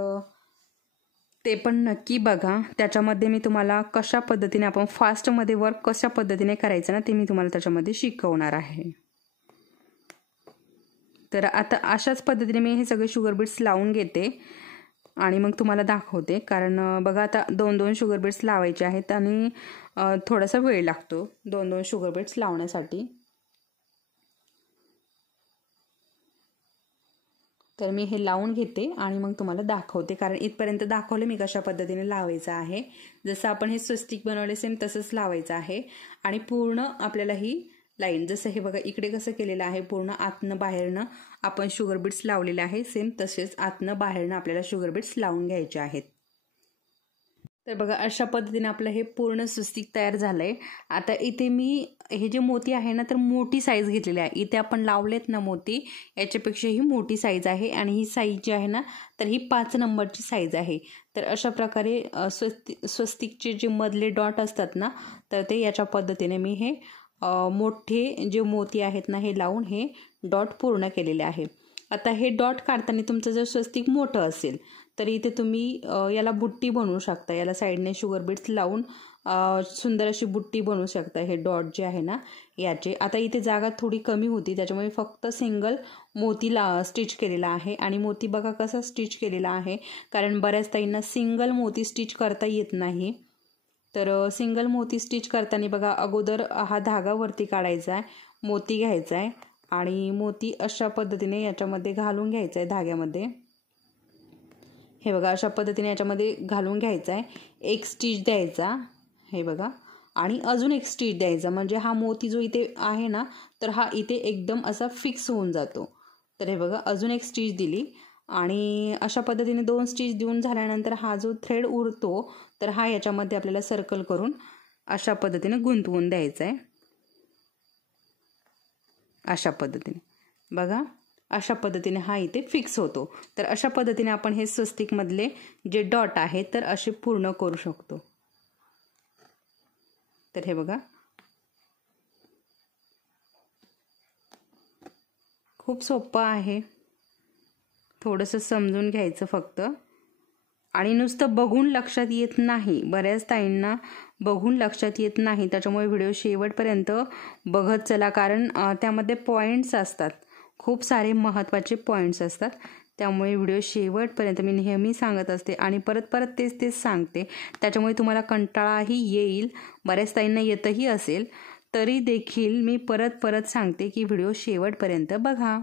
ते पण नक्की बघा. त्याच्यामध्ये मी तुम्हाला कशा पद्धतीने आपण फास्टमध्ये वर्क कशा पद्धतीने करायचं ना ते मी तुम्हाला त्याच्यामध्ये शिकवणार आहे. तर आता अशाच पद्धतीने मी हे सगळे शुगर बीड्स लावून घेते आणि मग तुम्हाला दाखवते. कारण बघा आता 2-2 शुगर बीड्स लावायचे आहेत आणि थोडासा वेळ लागतो 2-2 शुगर बीड्स लावण्यासाठी. तर मी हे लावून घेते आणि मग तुम्हाला दाखवते. कारण इथपर्यंत दाखवले मी कशा पद्धतीने लावायचं आहे. जसं आपण हे स्वस्तिक बनवले सेम तसंच लावायचं आहे आणि पूर्ण आपल्याला ही लाईन जसं हे बघा इकडे कसं केलेलं आहे पूर्ण आतनं बाहेरनं आपण शुगर बीड्स लावलेले आहे. सेम तसेच आतनं बाहेरनं आपल्याला शुगर बीड्स लावून घ्यायचे आहेत. तर बघा अशा पद्धतीने आपलं हे पूर्ण स्वस्तिक तयार झालं आहे. आता इथे मी हे जे मोती आहे ना तर मोठी साईज घेतलेली आहे. इथे आपण लावलेत ना मोती याच्यापेक्षाही मोठी साईज आहे आणि ही साईज जी आहे ना तर ही 5 नंबरची साईज आहे. तर अशा प्रकारे स्वस्तिकचे जे मधले डॉट असतात ना तर ते याच्या पद्धतीने मी हे मोठे जे मोती आहेत ना हे लावून हे डॉट पूर्ण केलेले आहे. आता हे डॉट काढताना तुमचं जर स्वस्तिक मोठं असेल तर इथे तुम्ही याला बुट्टी बनवू शकता. याला साईडने शुगर बीड्स लावून सुंदर अशी बुट्टी बनवू शकता. हे डॉट जे आहे ना याचे. आता इथे जागा थोडी कमी होती त्याच्यामुळे फक्त सिंगल मोतीला स्टिच केलेला आहे. आणि मोती बघा कसा स्टिच केलेला आहे, कारण बऱ्याच ताईंना सिंगल मोती स्टिच करता येत नाही. तर सिंगल मोती स्टिच करताना बघा अगोदर हा धागा वरती काढायचा आहे, मोती घ्यायचा आहे आणि मोती अशा पद्धतीने याच्यामध्ये घालून घ्यायचा आहे धाग्यामध्ये. हे बघा अशा पद्धतीने याच्यामध्ये घालून घ्यायचा आहे. एक स्टिच द्यायचा हे बघा आणि अजून एक स्टिच द्यायचा, म्हणजे हा मोती जो इथे आहे ना तर हा इथे एकदम असा फिक्स होऊन जातो. तर हे बघा अजून एक स्टिच दिली आणि अशा पद्धतीने 2 स्टिच देऊन झाल्यानंतर हा जो थ्रेड उरतो तर हा याच्यामध्ये आपल्याला सर्कल करून अशा पद्धतीने गुंतवून द्यायचा आहे. अशा पद्धतीने बघा अशा पद्धतीने हा इथे फिक्स होतो. तर अशा पद्धतीने आपण हे स्वस्तिकमधले जे डॉट आहेत तर असे पूर्ण करू शकतो. तर हे बघा खूप सोपं आहे, थोडंसं समजून घ्यायचं फक्त. आणि नुसतं बघून लक्षात येत नाही, बऱ्याच ताईंना बघून लक्षात येत नाही, त्याच्यामुळे व्हिडिओ शेवटपर्यंत बघत चला, कारण त्यामध्ये पॉईंट्स असतात, खूप सारे महत्त्वाचे पॉईंट्स असतात. त्यामुळे व्हिडिओ शेवटपर्यंत मी नेहमी सांगत असते आणि परत परत तेच सांगते, त्याच्यामुळे तुम्हाला कंटाळाही येईल, बऱ्याच ताईंना येतही असेल, तरी देखील मी परत सांगते की व्हिडिओ शेवटपर्यंत बघा.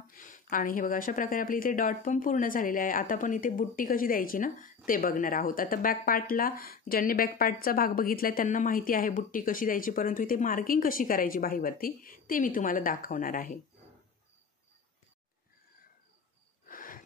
आणि हे बघा अशा प्रकारे आपले इथे डॉट पण पूर्ण झालेले आहे. आता पण इथे बुट्टी कशी द्यायची ना ते बघणार आहोत. आता बॅक पार्टला ज्यांनी बॅक पार्टचा भाग बघितलाय त्यांना माहिती आहे बुट्टी कशी द्यायची, परंतु इथे मार्किंग कशी करायची बाहीवरती ते मी तुम्हाला दाखवणार आहे.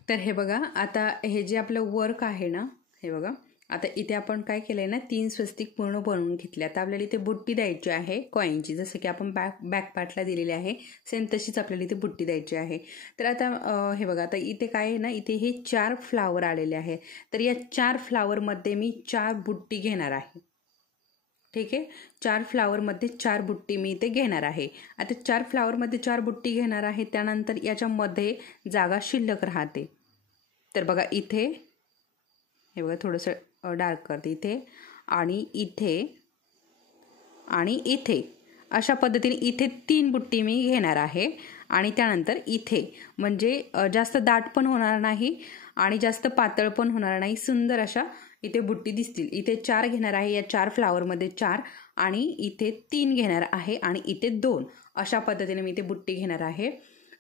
तर हे बघा आता हे जे आपलं वर्क आहे ना हे बघा, आता इथे आपण काय केलंय ना 3 स्वस्तिक पूर्ण बनवून घेतले. आता आपल्याला इथे बुट्टी द्यायची आहे कॉईनची, जसं की आपण बॅक पार्टला दिलेली आहे सेम तशीच आपल्याला इथे बुट्टी द्यायची आहे. तर आता हे बघा आता इथे काय आहे ना, इथे हे 4 फ्लावर आलेले आहे. तर या 4 फ्लावरमध्ये मी 4 बुट्टी घेणार आहे. ठीक आहे, 4 फ्लावरमध्ये 4 बुट्टी मी इथे घेणार आहे. आता 4 फ्लावरमध्ये 4 बुट्टी घेणार आहे, त्यानंतर याच्यामध्ये जागा शिल्लक राहते. तर बघा इथे हे बघा थोडंसं डार्क करते, इथे आणि इथे आणि इथे अशा पद्धतीने इथे 3 बुट्टी मी घेणार आहे. आणि त्यानंतर इथे म्हणजे जास्त दाट पण होणार नाही आणि जास्त पातळ पण होणार नाही, सुंदर अशा इथे बुट्टी दिसतील. इथे 4 घेणार आहे, या 4 फ्लावरमध्ये 4 आणि इथे 3 घेणार आहे आणि इथे 2 अशा पद्धतीने मी इथे बुट्टी घेणार आहे.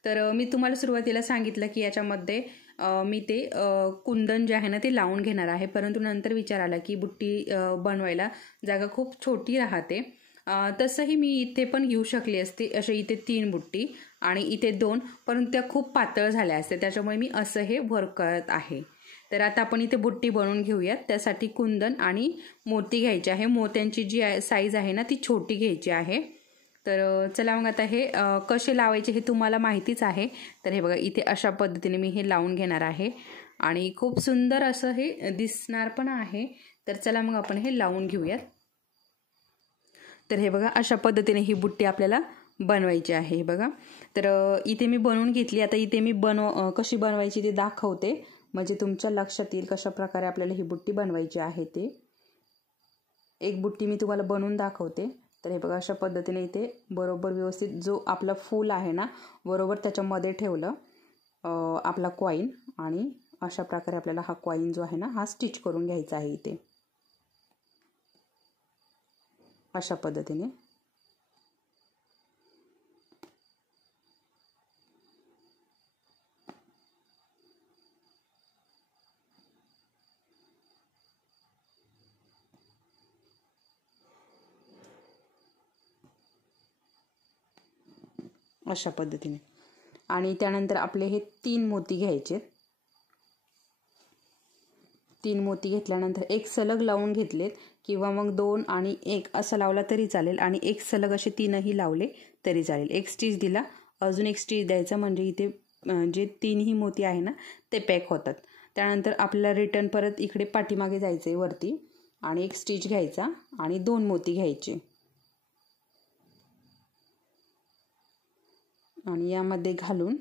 तर मी तुम्हाला सुरुवातीला सांगितलं की याच्यामध्ये मी ते कुंदन जे आहे ना ते लावून घेणार आहे, परंतु नंतर विचार आला की बुट्टी बनवायला जागा खूप छोटी राहते. तसंही मी इथे पण घेऊ शकली असते, असे इथे 3 बुट्टी आणि इथे 2, परंतु त्या खूप पातळ झाल्या असते, त्याच्यामुळे मी असं हे वर्क करत आहे. तर आता आपण इथे बुट्टी बनवून घेऊयात. त्यासाठी कुंदन आणि मोती घ्यायचे आहे. मोत्यांची जी साईज आहे ना ती छोटी घ्यायची आहे. तर चला मग आता हे कसे लावायचे हे तुम्हाला माहितीच आहे. तर हे बघा इथे अशा पद्धतीने मी हे लावून घेणार आहे आणि खूप सुंदर असं हे दिसणार पण आहे. तर चला मग आपण हे लावून घेऊयात. तर हे बघा अशा पद्धतीने ही बुट्टी आपल्याला बनवायची आहे. हे बघा तर इथे मी बनवून घेतली. आता इथे मी कशी बनवायची ते दाखवते, म्हणजे तुमच्या लक्षात येईल कशा प्रकारे आपल्याला ही बुट्टी बनवायची आहे ते. एक बुट्टी मी तुम्हाला बनवून दाखवते. तर हे बघा अशा पद्धतीने इथे बरोबर व्यवस्थित जो आपला फूल आहे ना बरोबर त्याच्यामध्ये ठेवलं आपला कॉईन आणि अशा प्रकारे आपल्याला हा कॉईन जो आहे ना हा स्टिच करून घ्यायचा आहे इथे अशा पद्धतीने. अशा पद्धतीने आणि त्यानंतर आपले हे 3 मोती घ्यायचे. 3 मोती घेतल्यानंतर एक सलग लावून घेतलेत किंवा मग 2 आणि 1 असं लावला तरी चालेल आणि एक सलग असे 3ही लावले तरी चालेल. एक स्टिच दिला, अजून एक स्टिच द्यायचा म्हणजे इथे जे 3ही मोती आहे ना ते पॅक होतात. त्यानंतर आपल्याला रिटर्न परत इकडे पाठीमागे जायचे वरती आणि एक स्टिच घ्यायचा आणि 2 मोती घ्यायचे आणि यामध्ये घालून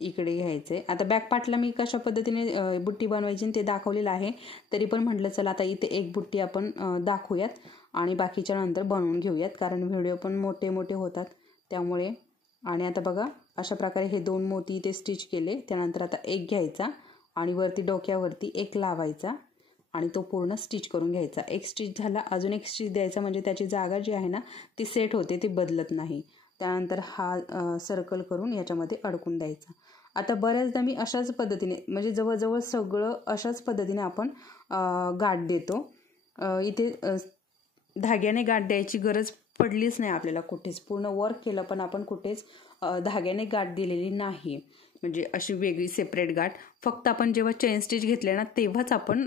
इकडे घ्यायचे. आता बॅक पार्टला मी कशा पद्धतीने बुट्टी बनवायची ते दाखवलेलं आहे, तरी पण म्हटलं चला आता इथे एक बुट्टी आपण दाखवूयात आणि बाकीच्या नंतर बनवून घेऊयात, कारण व्हिडिओ पण मोठे मोठे होतात त्यामुळे. आणि आता बघा अशा प्रकारे हे 2 मोती इथे स्टिच केले. त्यानंतर आता एक घ्यायचा आणि वरती डोक्यावरती एक लावायचा आणि तो पूर्ण स्टिच करून घ्यायचा. एक स्टिच झाला, अजून एक स्टिच द्यायचा म्हणजे त्याची जागा जी आहे ना ती सेट होते, ती बदलत नाही. त्यानंतर हा सर्कल करून याच्यामध्ये अडकून द्यायचा. आता बऱ्याचदा मी अशाच पद्धतीने म्हणजे जवळजवळ सगळं अशाच पद्धतीने आपण गाठ देतो. इथे धाग्याने गाठ द्यायची गरज पडलीच नाही आपल्याला कुठेच. पूर्ण वर्क केलं पण आपण कुठेच धाग्याने गाठ दिलेली नाही, म्हणजे अशी वेगळी सेपरेट गाठ. फक्त आपण जेव्हा चेन स्टिच घेतले ना तेव्हाच आपण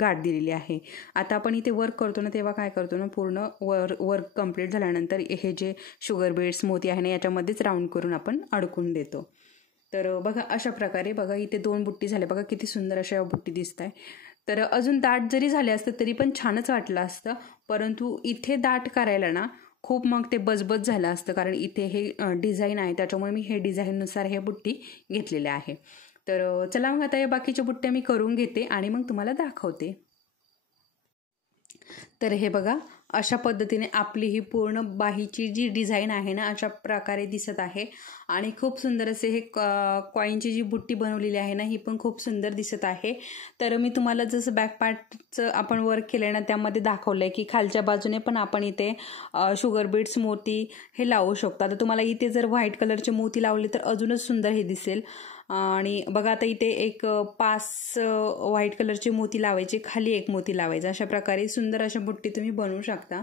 गाठ दिलेली आहे. आता आपण इथे वर्क करतो ना तेव्हा काय करतो ना, पूर्ण वर्क कंप्लीट झाल्यानंतर हे जे शुगर बीड्स मोती आहे ना याच्यामध्येच राऊंड करून आपण अडकून देतो. तर बघा अशा प्रकारे बघा इथे 2 बुट्टी झाल्या. बघा किती सुंदर अशा बुट्टी दिसत आहे. तर अजून दाट जरी झाले असतं तरी पण छानच वाटलं असतं, परंतु इथे दाट करायला ना खूप मग ते बजबज झालं असतं, कारण इथे हे डिझाईन आहे त्याच्यामुळे मी हे डिझाईननुसार हे बुट्टी घेतलेले आहे. तर चला मग आता या बाकीच्या बुट्ट्या मी करून घेते आणि मग तुम्हाला दाखवते. तर हे बघा अशा पद्धतीने आपली ही पूर्ण बाहीची जी डिझाईन आहे ना अशा प्रकारे दिसत आहे आणि खूप सुंदर असे हे कॉईनची जी बुट्टी बनवलेली आहे ना ही पण खूप सुंदर दिसत आहे. तर मी तुम्हाला जसं बॅक पार्टचं आपण वर्क केलं ना त्यामध्ये दाखवलं आहे की खालच्या बाजूने पण आपण इथे शुगर बीड्स मोती हे लावू शकतो. आता तुम्हाला इथे जर व्हाईट कलरचे मोती लावले तर अजूनच सुंदर हे दिसेल. आणि बघा आता इथे एक 5 व्हाईट कलरचे मोती लावायचे, खाली एक मोती लावायचा, अशा प्रकारे सुंदर अशा बुट्टी तुम्ही बनवू शकता.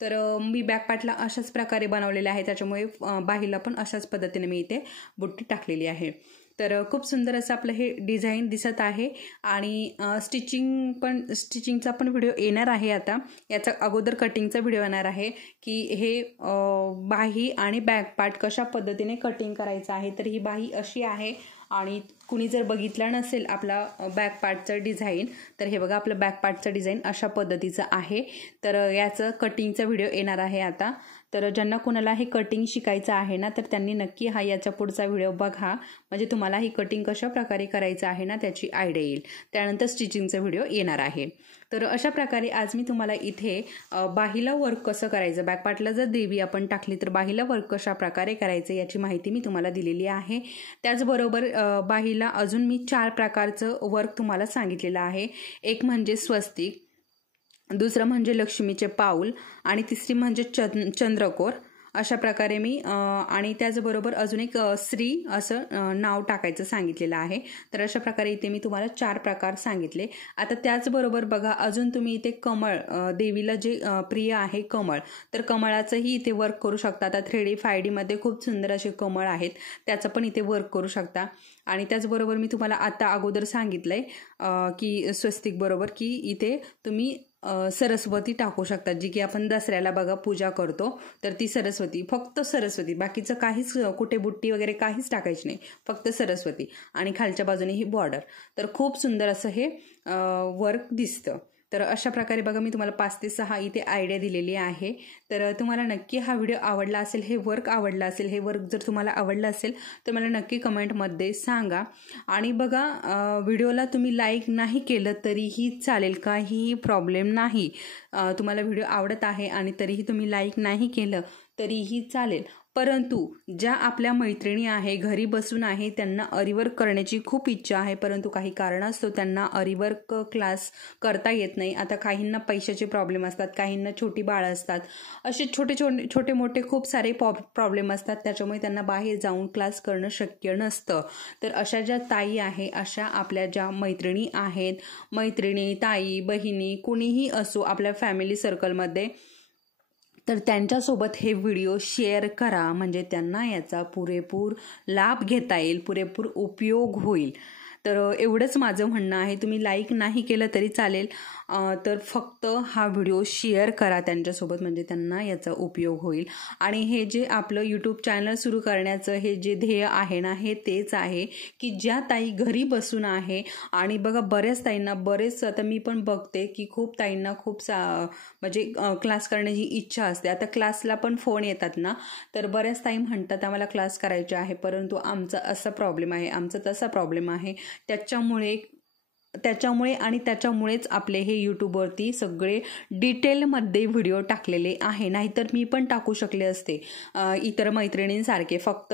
तर मी बॅक पार्टला अशाच प्रकारे बनवलेले आहे, त्याच्यामुळे बाहीला पण अशाच पद्धतीने मी इथे बुट्टी टाकलेली आहे. तर खूप सुंदर असं आपलं हे डिझाईन दिसत आहे आणि स्टिचिंगचा पण व्हिडिओ येणार आहे. आता याचा अगोदर कटिंगचा व्हिडिओ येणार आहे की हे बाही आणि बॅक पार्ट कशा पद्धतीने कटिंग करायचं आहे. तर ही बाही अशी आहे आणि कुणी जर बघितलं नसेल आपला बॅक पार्टचं डिझाईन तर हे बघा आपलं बॅक पार्टचं डिझाईन अशा पद्धतीचं आहे. तर याचं कटिंगचा व्हिडिओ येणार आहे आता. तर ज्यांना कोणाला हे कटिंग शिकायचं आहे ना तर त्यांनी नक्की याचा पुढचा व्हिडिओ बघा, म्हणजे तुम्हाला ही कटिंग कशा प्रकारे करायचं आहे ना त्याची आयडिया येईल. त्यानंतर स्टिचिंगचा व्हिडिओ येणार आहे. तर अशा प्रकारे आज मी तुम्हाला इथे बाहीला वर्क कसं करायचं, बॅक पार्टला जर देवी आपण टाकली तर बाहीला वर्क कशा प्रकारे करायचं याची माहिती मी तुम्हाला दिलेली आहे. त्याचबरोबर बाहीला अजून मी 4 प्रकारचं वर्क तुम्हाला सांगितलेलं आहे. एक म्हणजे स्वस्तिक, दुसरं म्हणजे लक्ष्मीचे पाऊल आणि तिसरी म्हणजे चंद्रकोर. अशा प्रकारे मी आणि त्याचबरोबर अजून एक श्री असं नाव टाकायचं सांगितलेलं आहे. तर अशा प्रकारे इथे मी तुम्हाला 4 प्रकार सांगितले. आता त्याचबरोबर बघा अजून तुम्ही इथे कमळ, देवीला जे प्रिय आहे कमळ, तर कमळाचंही इथे वर्क करू शकता. आता 3D 5D मध्ये खूप सुंदर असे कमळ आहेत, त्याचं पण इथे वर्क करू शकता. आणि त्याचबरोबर मी तुम्हाला आता अगोदर सांगितलंय की स्वस्तिक बरोबर की इथे तुम्ही सरस्वती टाकू शकतात, जी की आपण दसऱ्याला बघा पूजा करतो तर ती सरस्वती, फक्त सरस्वती, बाकीचं काहीच कुठे बुट्टी वगैरे काहीच टाकायची नाही, फक्त सरस्वती आणि खालच्या बाजूने ही बॉर्डर. तर खूप सुंदर असं हे वर्क दिसतं. तर अशा प्रकारे बघा मी तुम्हाला 5 ते 6 इथे आयडिया दिलेली आहे. तर तुम्हाला नक्की हा व्हिडिओ आवडला असेल, हे वर्क आवडलं असेल, हे वर्क जर तुम्हाला आवडलं असेल तर मला नक्की कमेंटमध्ये सांगा. आणि बघा व्हिडिओला तुम्ही लाईक नाही केलं तरीही चालेल, काहीही प्रॉब्लेम नाही. तुम्हाला व्हिडिओ आवडत आहे आणि तरीही तुम्ही लाईक नाही केलं तरीही चालेल, परंतु ज्या आपल्या मैत्रिणी आहे घरी बसून आहे त्यांना आरीवर्क करण्याची खूप इच्छा आहे, परंतु काही कारणास्तव त्यांना आरीवर्क क्लास करता येत नाही. आता काहींना पैशाचे प्रॉब्लेम असतात, काहींना छोटी बाळं असतात, असे छोटे मोठे खूप सारे प्रॉब्लेम असतात, त्याच्यामुळे त्यांना बाहेर जाऊन क्लास करणं शक्य नसतं. तर अशा ज्या ताई आहे, अशा आपल्या ज्या मैत्रिणी आहेत, मैत्रिणी, ताई, बहिणी, कुणीही असो आपल्या फॅमिली सर्कलमध्ये, तर त्यांच्यासोबत हे व्हिडिओ शेअर करा, म्हणजे त्यांना याचा पुरेपूर लाभ घेता येईल, पुरेपूर उपयोग होईल. तर एवढंच माझं म्हणणं आहे. तुम्ही लाईक नाही केलं तरी चालेल, तर फक्त हा व्हिडिओ शेअर करा त्यांच्यासोबत, म्हणजे त्यांना याचा उपयोग होईल. आणि हे जे आपलं यूट्यूब चॅनल सुरू करण्याचं हे जे ध्येय आहे ना, हे तेच आहे की ज्या ताई घरी बसून आहे, आणि बघा बऱ्याच ताईंना, बरेच आता मी पण बघते की खूप ताईंना खूप म्हणजे क्लास करण्याची इच्छा असते. आता क्लासला पण फोन येतात ना, तर बऱ्याच ताई म्हणतात आम्हाला क्लास करायचे आहे, परंतु आमचा असा प्रॉब्लेम आहे, आमचा तसा प्रॉब्लेम आहे. त्याच्यामुळेच आपले हे यूट्यूबवरती सगळे डिटेलमध्ये व्हिडिओ टाकलेले आहे. नाहीतर मी पण टाकू शकले असते इतर मैत्रिणींसारखे, फक्त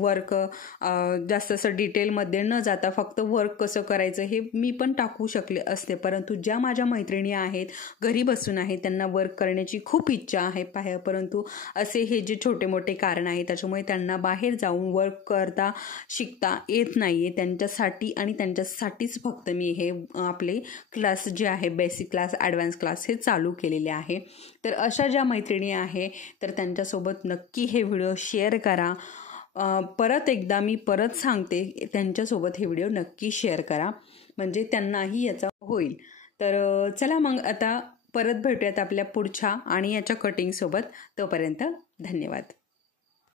वर्क जास्त असं डिटेलमध्ये न जाता फक्त वर्क कसं करायचं हे मी पण टाकू शकले असते. परंतु ज्या माझ्या मैत्रिणी आहेत, घरी बसून आहेत, त्यांना वर्क करण्याची खूप इच्छा आहे, परंतु असे हे जे छोटे मोठे कारण आहे त्याच्यामुळे त्यांना बाहेर जाऊन वर्क करता शिकता येत नाही आहे. त्यांच्यासाठी आणि त्यांच्यासाठीच फक्त मी हे आपले क्लास जे आहे, बेसिक क्लास, ॲडव्हान्स क्लास, हे चालू केलेले आहे. तर अशा ज्या मैत्रिणी आहे तर त्यांच्यासोबत नक्की हे व्हिडिओ शेअर करा. परत एकदा मी सांगते, त्यांच्यासोबत हे व्हिडिओ नक्की शेअर करा, म्हणजे त्यांनाही याचा होईल. तर चला मग आता परत भेटूयात आपल्या पुढच्या आणि याच्या कटिंगसोबत. तोपर्यंत धन्यवाद.